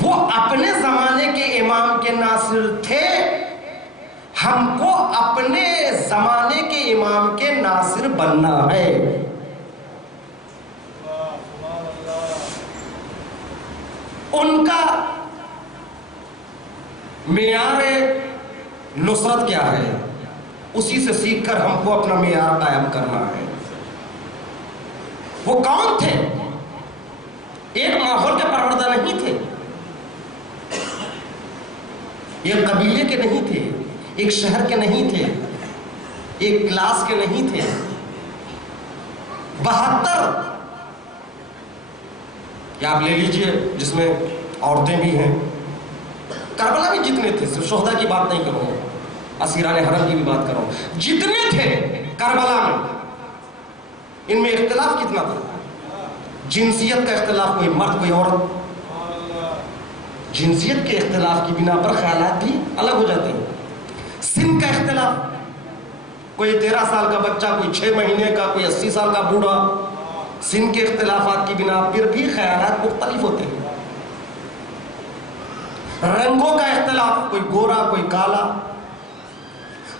وہ اپنے زمانے کے امام کے ناصر تھے، ہم کو اپنے زمانے کے امام کے ناصر بننا ہے۔ ان کا معیار نصرت کیا ہے، اسی سے سیکھ کر ہم کو اپنا معیار قائم کرنا ہے۔ وہ کون تھے؟ ایک ماحول کے پروردہ نہیں تھے، ایک قبیلے کے نہیں تھے، ایک شہر کے نہیں تھے، ایک کلاس کے نہیں تھے۔ 72 یا آپ لے لیجئے جس میں عورتیں بھی ہیں، کربلا بھی جتنے تھے، صرف شہداء کی بات نہیں کروں، اسیران حرم کی بھی بات کروں، جتنے تھے کربلا میں، ان میں اختلاف کتنا تھا؟ جنسیت کا اختلاف، کوئی مرد کوئی عورت، جنسیت کے اختلاف کی بنا پر خیالات بھی الگ ہو جاتے ہیں۔ سن کا اختلاف، کوئی 13 سال کا بچہ، کوئی 6 مہینے کا، کوئی 80 سال کا بوڑھا، سن کے اختلافات کی بنا پر بھی خیالات مختلف ہوتے ہیں۔ رنگوں کا اختلاف، کوئی گورا کوئی کالا،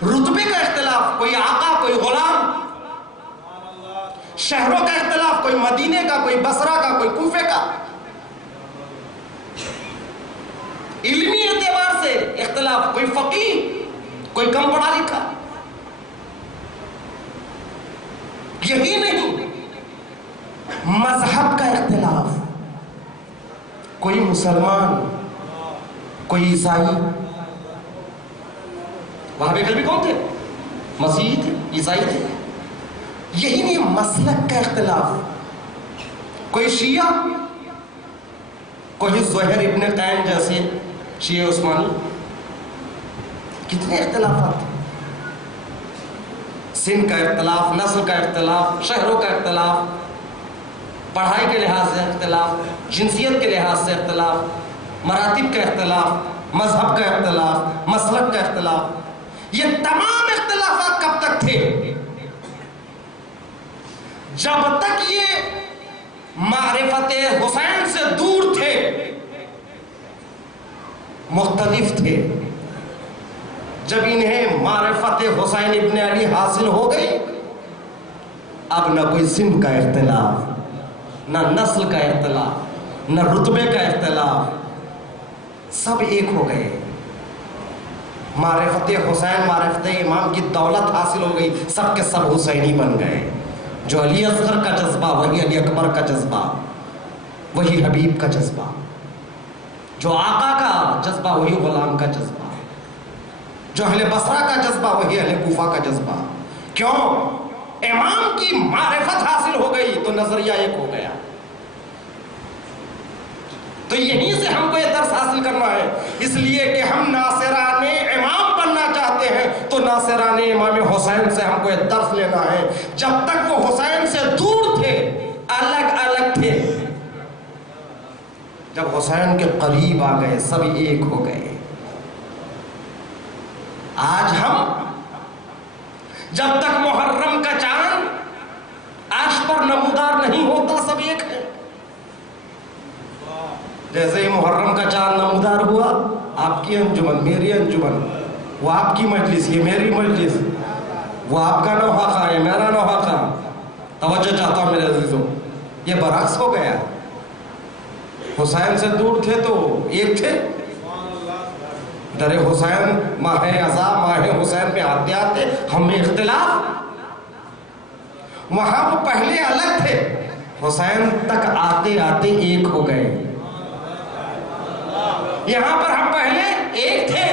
رتبے کا اختلاف، کوئی آقا کوئی غلام، شہروں کا اختلاف، کوئی مدینے کا کوئی بصرہ کا کوئی کوفے کا، علمی اعتبار سے اختلاف، کوئی فقیہ کوئی کم پڑھا لکھا۔ یہی نہیں، مذہب کا اختلاف، کوئی مسلمان کوئی عیسائی، وہاں پہ بھی کون تھے؟ مسیحی تھے، عیسائی تھے۔ یہی نہیں، مسلک کا اختلاف، کوئی شیعہ کوئی زہر ابن قین جیسے شیعہ عثمانی، کتنے اختلافات تھے۔ سن کا اختلاف، نسل کا اختلاف، شہروں کا اختلاف، پڑھائی کے لحاظ سے اختلاف، جنسیت کے لحاظ سے اختلاف، مراتب کا اختلاف، مذہب کا اختلاف، مسلک کا اختلاف۔ یہ تمام اختلافات کب تک تھے؟ جب تک یہ معرفت حسین سے دور تھے، مختلف تھے۔ جب انہیں معرفت حسین ابن علی حاصل ہو گئی، اب نہ کوئی سن کا اختلاف، نہ نسل کا اختلاف، نہ رتبے کا اختلاف، سب ایک ہو گئے۔ معرفت حسین، معرفت امام کی دولت حاصل ہو گئی، سب کے سب حسینی بن گئے۔ جو علی اصغر کا جذبہ وہی علی اکبر کا جذبہ، وہی حبیب کا جذبہ، جو آقا کا جذبہ وہی غلام کا جذبہ، جو اہل بصرہ کا جذبہ وہی اہل کوفہ کا جذبہ۔ کیوں؟ امام کی معرفت حاصل ہو گئی تو نظریہ ایک ہو گیا۔ تو یہیں سے ہم کو یہ درس حاصل کرنا ہے، اس لیے کہ ہم ناصران امام بننا چاہتے ہیں تو ناصران امام حسین سے ہم کو یہ درس لینا ہے۔ جب تک وہ حسین سے دور تھے، الگ الگ تھے، جب حسین کے قریب آ گئے سب ایک ہو گئے۔ آج ہم جب تک محرم کا چاند عرش پر نمودار نہیں ہوتا سب ایک ہے۔ جیسے ہی محرم کا چاند نمودار ہوا، آپ کی انجمن میری انجمن، وہ آپ کی مجلس یہ میری مجلس، وہ آپ کا نوحہ خواہ یہ میرا نوحہ خواہ، توجہ چاہتا ہوں میرے عزیزوں، یہ برعکس ہو گیا۔ حسین سے دور تھے تو ایک تھے، در حسین ماہ عزا ماہ حسین میں آتے آتے ہم میں اختلاف، وہاں وہ پہلے الگ تھے، حسین تک آتے آتے ایک ہو گئے۔ یہاں پر ہم پہلے ایک تھے،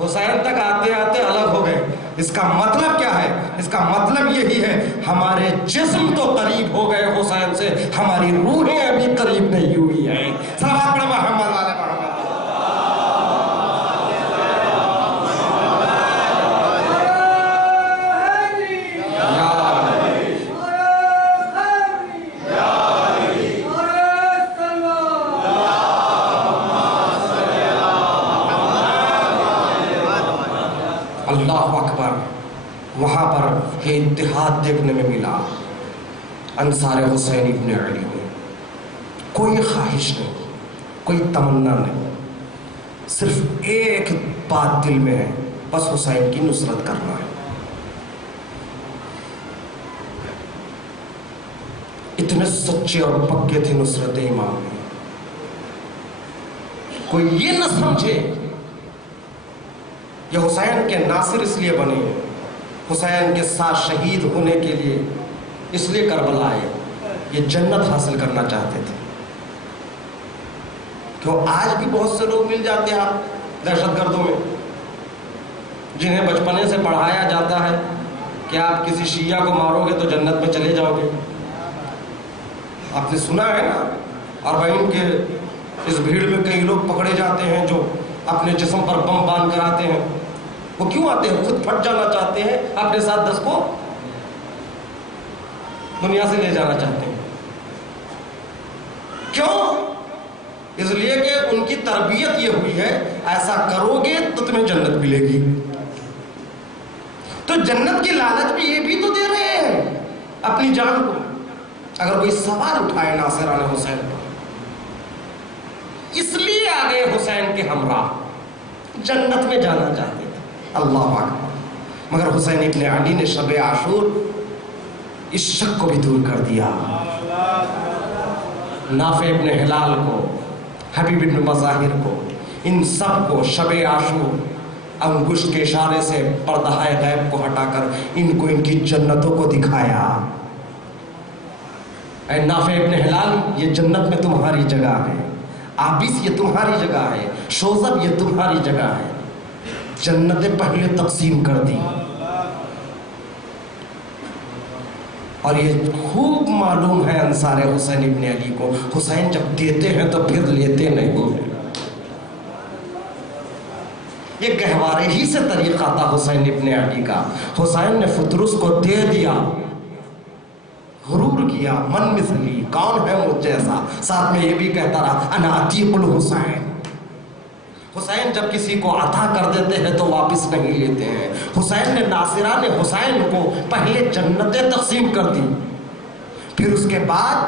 حسین تک آتے آتے الگ ہو گئے. اس کا مطلب کیا ہے؟ اس کا مطلب یہی ہے ہمارے جسم تو قریب ہو گئے حسین سے، ہماری روحیں ابھی قریب نہیں ہوئی ہیں. صلوات پڑھو محمد والے محمد. اللہ اکبر. وہاں پر یہ اتحاد دیکھنے میں ملا انصار حسین ابن علی میں. کوئی خواہش نہیں، کوئی تمنا نہیں، صرف ایک بات دل میں ہے، بس حسین کی نصرت کرنا ہے. اتنے سچے اور پکے تھے نصرت امام میں. کوئی یہ نہ سمجھے یہ حسین کے ناصر اس لیے بنے، حسین کے ساتھ شہید ہونے کے لیے اس لیے کربلا آئے، یہ جنت حاصل کرنا چاہتے تھے. کیوں آج بھی بہت سے لوگ مل جاتے ہیں دہشت گردوں میں، جنہیں بچپنے سے پڑھایا جاتا ہے کہ آپ کسی شیعہ کو مارو گے تو جنت میں چلے جاؤ گے. آپ نے سنا ہے نا، اربعین کے اس بھیڑ میں کئی لوگ پکڑے جاتے ہیں جو اپنے جسم پر بم باندھ کر آتے ہیں. وہ کیوں آتے ہیں؟ خود پھٹ جانا چاہتے ہیں، اپنے ساتھ 10 کو دنیا سے لے جانا چاہتے ہیں. کیوں؟ اس لیے کہ ان کی تربیت یہ ہوئی ہے ایسا کرو گے تو تمہیں جنت ملے گی. تو جنت کی لالچ بھی یہ بھی تو دے رہے ہیں اپنی جان کو. اگر کوئی سوال اٹھائے ناصران حسین پر، اس لیے آگے حسین کے ہمراہ جنت میں جانا چاہتے تھے. اللہ اکبر. مگر حسین ابن علی نے شب عاشور اس شک کو بھی دور کر دیا. نافع ابن ہلال کو، حبیب ابن مظاہر کو، ان سب کو شب عاشور انگشت کے اشارے سے پردہ غیب کو ہٹا کر ان کو ان کی جنتوں کو دکھایا. اے نافع ابن ہلال، یہ جنت میں تمہاری جگہ ہے، آبس یہ تمہاری جگہ ہے، شوذب یہ تمہاری جگہ ہے. جنتیں پہلے تقسیم کر دی. اور یہ خوب معلوم ہے انصار حسین ابن علی کو، حسین جب دیتے ہیں تو پھر لیتے نہیں. یہ گہوارے ہی سے طریقہ تھا حسین ابن علی کا. حسین نے فطرس کو دے دیا، غرور کیا، من مثلی، کون ہے مجھ جیسا. ساتھ میں یہ بھی کہتا رہا انا عتیق الحسین. حسین جب کسی کو عطا کر دیتے ہیں تو واپس نہیں لیتے ہیں. حسین نے ناصران حسین کو پہلے جنتیں تقسیم کر دی، پھر اس کے بعد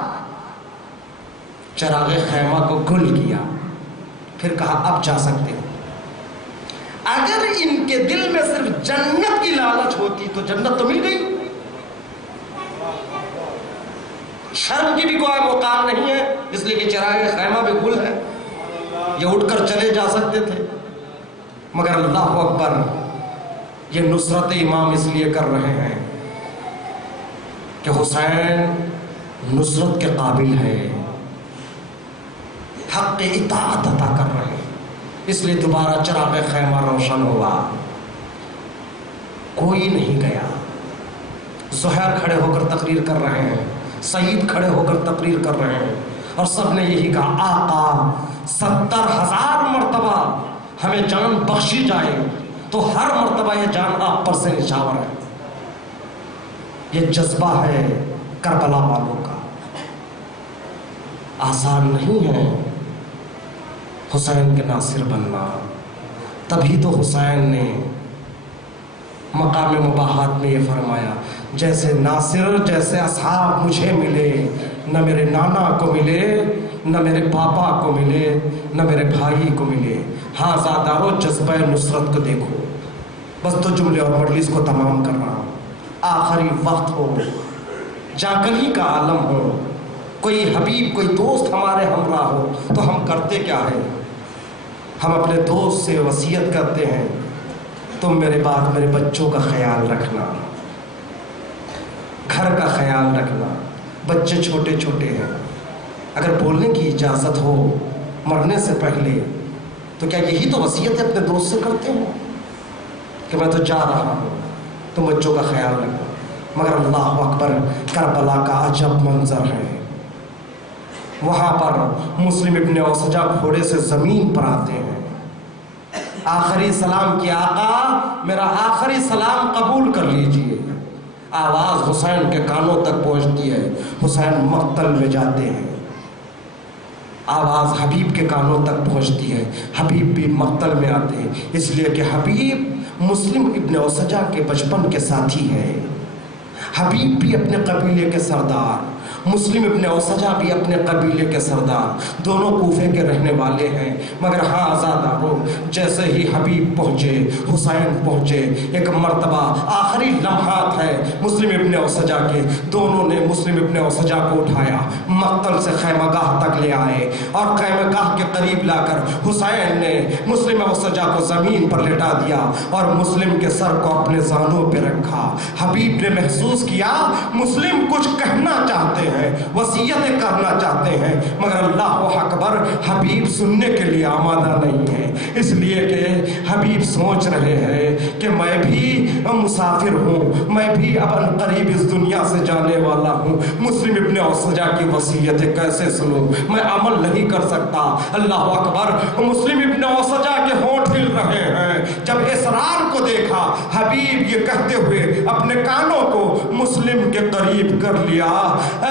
چراغ خیمہ کو گل کیا، پھر کہا اب جا سکتے ہیں. اگر ان کے دل میں صرف جنت کی لالچ ہوتی تو جنت تو مل گئی. شرم کی بھی کوئی مقام نہیں ہے، اس لیے کہ چراغ خیمہ بھی گل ہے، یہ اٹھ کر چلے جا سکتے تھے. مگر اللہ اکبر، یہ نصرت امام اس لیے کر رہے ہیں کہ حسین نصرت کے قابل ہے، حق اطاعت عطا کر رہے ہیں. اس لیے دوبارہ چراغ خیمہ روشن ہوا. کوئی نہیں گیا. زہیر کھڑے ہو کر تقریر کر رہے ہیں، سعید کھڑے ہو کر تقریر کر رہے ہیں، اور سب نے یہی کہا آقا 70,000 مرتبہ ہمیں جان بخشی جائے تو ہر مرتبہ یہ جان آپ پر سے نچھاور ہے. یہ جذبہ ہے کربلا والوں کا. آسان نہیں ہے حسین کے ناصر بننا. تبھی تو حسین نے مقام مباحات میں یہ فرمایا جیسے ناصر، جیسے اصحاب مجھے ملے، نہ میرے نانا کو ملے، نہ میرے پاپا کو ملے، نہ میرے بھائی کو ملے. ہاں زادارو جذبہ نصرت کو دیکھو. بس دو جملے اور مجلس کو تمام کر رہا ہوں. آخری وقت ہو، جاگلی کا عالم ہو، کوئی حبیب، کوئی دوست ہمارے ہمراہ ہو تو ہم کرتے کیا ہے؟ ہم اپنے دوست سے وصیت کرتے ہیں تم میرے بعد میرے بچوں کا خیال رکھنا، گھر کا خیال رکھنا. بچے چھوٹے چھوٹے ہیں، اگر بولنے کی اجازت ہو مرنے سے پہلے تو کیا یہی تو وصیت اپنے دوست سے کرتے ہیں؟ کہ میں تو جا رہا ہوں، تم بچوں کا خیال رکھو. مگر اللہ اکبر، کربلا کا عجب منظر ہے. وہاں پر مسلم ابن اوسجا گھوڑے سے زمین پر آتے ہیں. آخری سلام کہ آقا میرا آخری سلام قبول کر لیجئے. آواز حسین کے کانوں تک پہنچتی ہے. حسین مقتل میں جاتے ہیں. آواز حبیب کے کانوں تک پہنچتی ہے. حبیب بھی مقتل میں آتے ہیں، اس لیے کہ حبیب مسلم ابن اوسجا کے بچپن کے ساتھی ہے. حبیب بھی اپنے قبیلے کے سردار، مسلم ابن اوسجا بھی اپنے قبیلے کے سردار، دونوں کوفے کے رہنے والے ہیں. مگر ہاں آزادارو، جیسے ہی حبیب پہنچے، حسین پہنچے، ایک مرتبہ آخری لمحات ہے مسلم ابن اوسجا کے، دونوں نے مسلم ابن اوسجا کو اٹھایا، مقتل سے خیمہ گاہ تک لے آئے، اور خیمہ گاہ کے قریب لا کر حسین نے مسلم اوسجا کو زمین پر لٹا دیا اور مسلم کے سر کو اپنے زانوں پہ رکھا. حبیب نے محسوس کیا مسلم کچھ کہنا چاہتے ہیں، وصیتیں کرنا چاہتے ہیں، مگر اللہ اکبر حبیب سننے کے لیے آمادہ نہیں ہے. اس لیے کہ حبیب سوچ رہے ہیں کہ میں بھی مسافر ہوں، میں بھی اب قریب اس دنیا سے جانے والا ہوں. مسلم ابن اوسجا کی وصیتیں کیسے سنوں، میں عمل نہیں کر سکتا. اللہ اکبر، مسلم ابن اوسجا کے ہونٹ ہل رہے ہیں. جب اسرار کو دیکھا، حبیب یہ کہتے ہوئے اپنے کانوں کو مسلم کے قریب کر لیا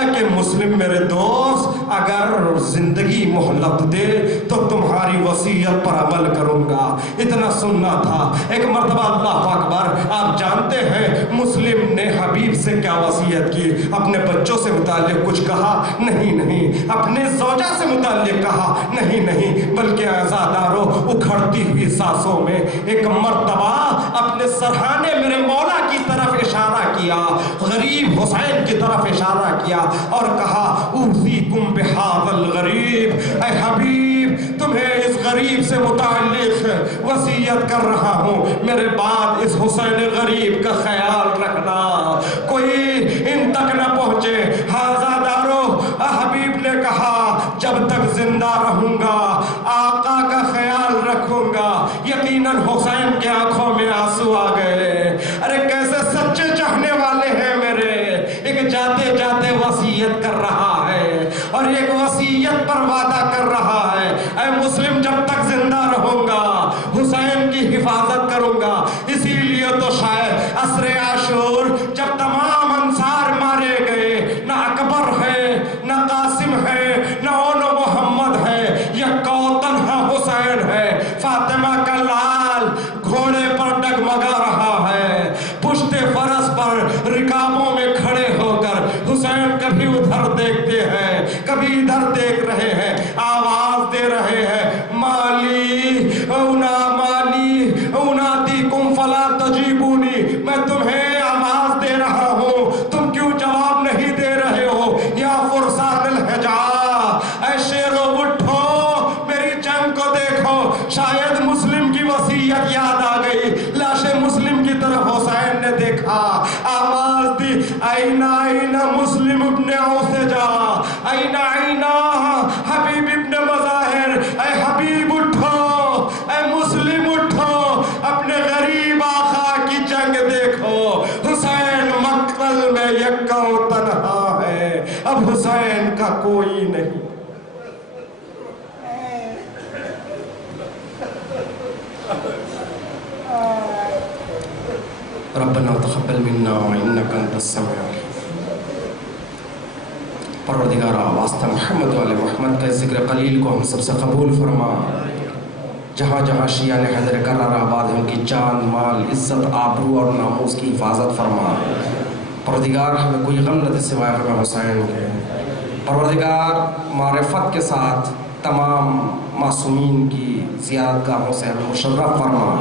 کہ مسلم میرے دوست، اگر زندگی مہلت دے تو تمہاری وصیت پر عمل کروں گا. اتنا سننا تھا. ایک مرتبہ اللہ اکبر، آپ جانتے ہیں مسلم نے حبیب سے کیا وصیت کی؟ اپنے بچوں سے متعلق کچھ کہا؟ نہیں. اپنے زوجہ سے متعلق کہا؟ نہیں. بلکہ عزادارو، اکھڑتی ہوئی سانسوں میں ایک مرتبہ اپنے سرہانے میرے مولا کی طرف اشارہ کیا، غریب حسین کی طرف اشارہ کیا اور کہا اوصیکم بہذا الغریب، اے حبیب تمہیں اس غریب سے متعلق وصیت کر رہا ہوں، میرے بعد اس حسین غریب کا خیال رکھنا، کوئی ان تک نہ پہنچے. حازادارو، حبیب نے کہا جب تک زندہ رہوں گا آقا کا خیال رکھوں گا. یقیناً حسین کے آنکھوں میں آنسو آ گئے. ارے کیسے سچے چاہنے والے ہیں میرے. ایک جاتے جاتے وصیت کر رہا ہے اور ایک وصیت پر وعدہ کر رہا ہے، اے مسلم جب تک زندہ رہوں گا حسین کی حفاظت کروں گا. اسی لیے تو شاید عصر عاشور جب تمام انصار مارے گئے، نہ اکبر ہے، نہ قاسم ہے، نہ اون محمد ہے، یہ تنہا حسین ہے. فاطمہ کا لال گھوڑے پر ڈگمگا رہا ہے، پشت فرس پر رکابوں میں کھڑے ہو کر حسین کبھی ادھر دیکھتے ہیں، کبھی ادھر دیکھ رہے ہیں، آواز دے رہے ہیں مالی اونادیکم فلا تجیبونی، میں تمہیں آواز دے رہا ہوں، تم کیوں جواب نہیں دے رہے ہو؟ یا فرسان الحجا، اے شیرو اٹھو، میری جنگ کو دیکھو. شاید مسلم کی وصیت یاد آ گئی. لاش مسلم کی طرف حسین نے دیکھا، آواز دی اینا مسلم ابن اوسجا، اینا حبیب ابن مظاہر، اے حبیب اٹھو، اے مسلم اٹھو، اپنے غریب آقا کی جنگ دیکھو. حسین مقتل میں یکا و تنہا ہے، اب حسین کا کوئی نہیں. ربنا تقبل منا انك انت السميع العليم. پروردگارا واسطہ محمد والے محمد کا ذکر قلیل کو ہم سب سے قبول فرما. جہاں جہاں شیعہ نے حیدر کرار آباد ہے ان کی جان، مال، عزت، آبرو اور ناموس کی حفاظت فرما. پروردگار ہمیں کوئی غم نہ دے سوائے غم حسین کے. پروردگار معرفت کے ساتھ تمام معصومین کی زیارت گاہوں سے ہمیں مشرف فرما.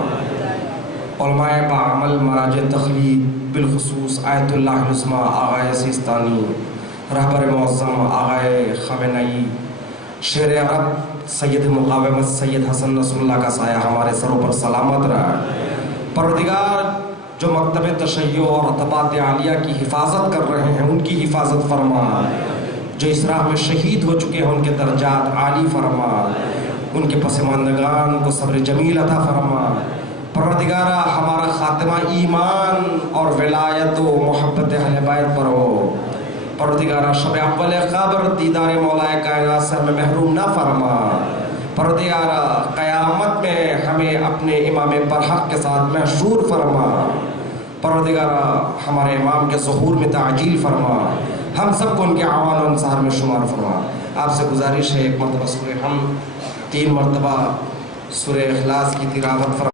علماء باعمل مراجع تخلیق، بالخصوص آیت اللہ العظمیٰ آغا سیستانی، رہبر معظم آغا خامنئی، شیر عرب سید مقاومت سید حسن نصر اللہ کا سایہ ہمارے سروں پر سلامت رہا. پروردگار جو مکتب تشیع اور رتبات عالیہ کی حفاظت کر رہے ہیں ان کی حفاظت فرما. جو اس راہ میں شہید ہو چکے ہیں ان کے درجات عالی فرما. ان کے پسماندگان کو صبر جمیل عطا فرما. پروردگارہ ہمارا خاتمہ ایمان اور ولایت و محبت اہل بیت پر ہو. پروردگارہ شب اول قبر دیدار مولا کائنات سے ہمیں محروم نہ فرما. پروردگارہ قیامت میں ہمیں اپنے امام برحق کے ساتھ محشور فرما. پروردگارہ ہمارے امام کے ظہور میں تعجیل فرما. ہم سب کو ان کے اعوان و انصار میں شمار فرما. آپ سے گزارش ہے ایک مرتبہ سورہ ہم 3 مرتبہ سورہ اخلاص کی تلاوت فرما.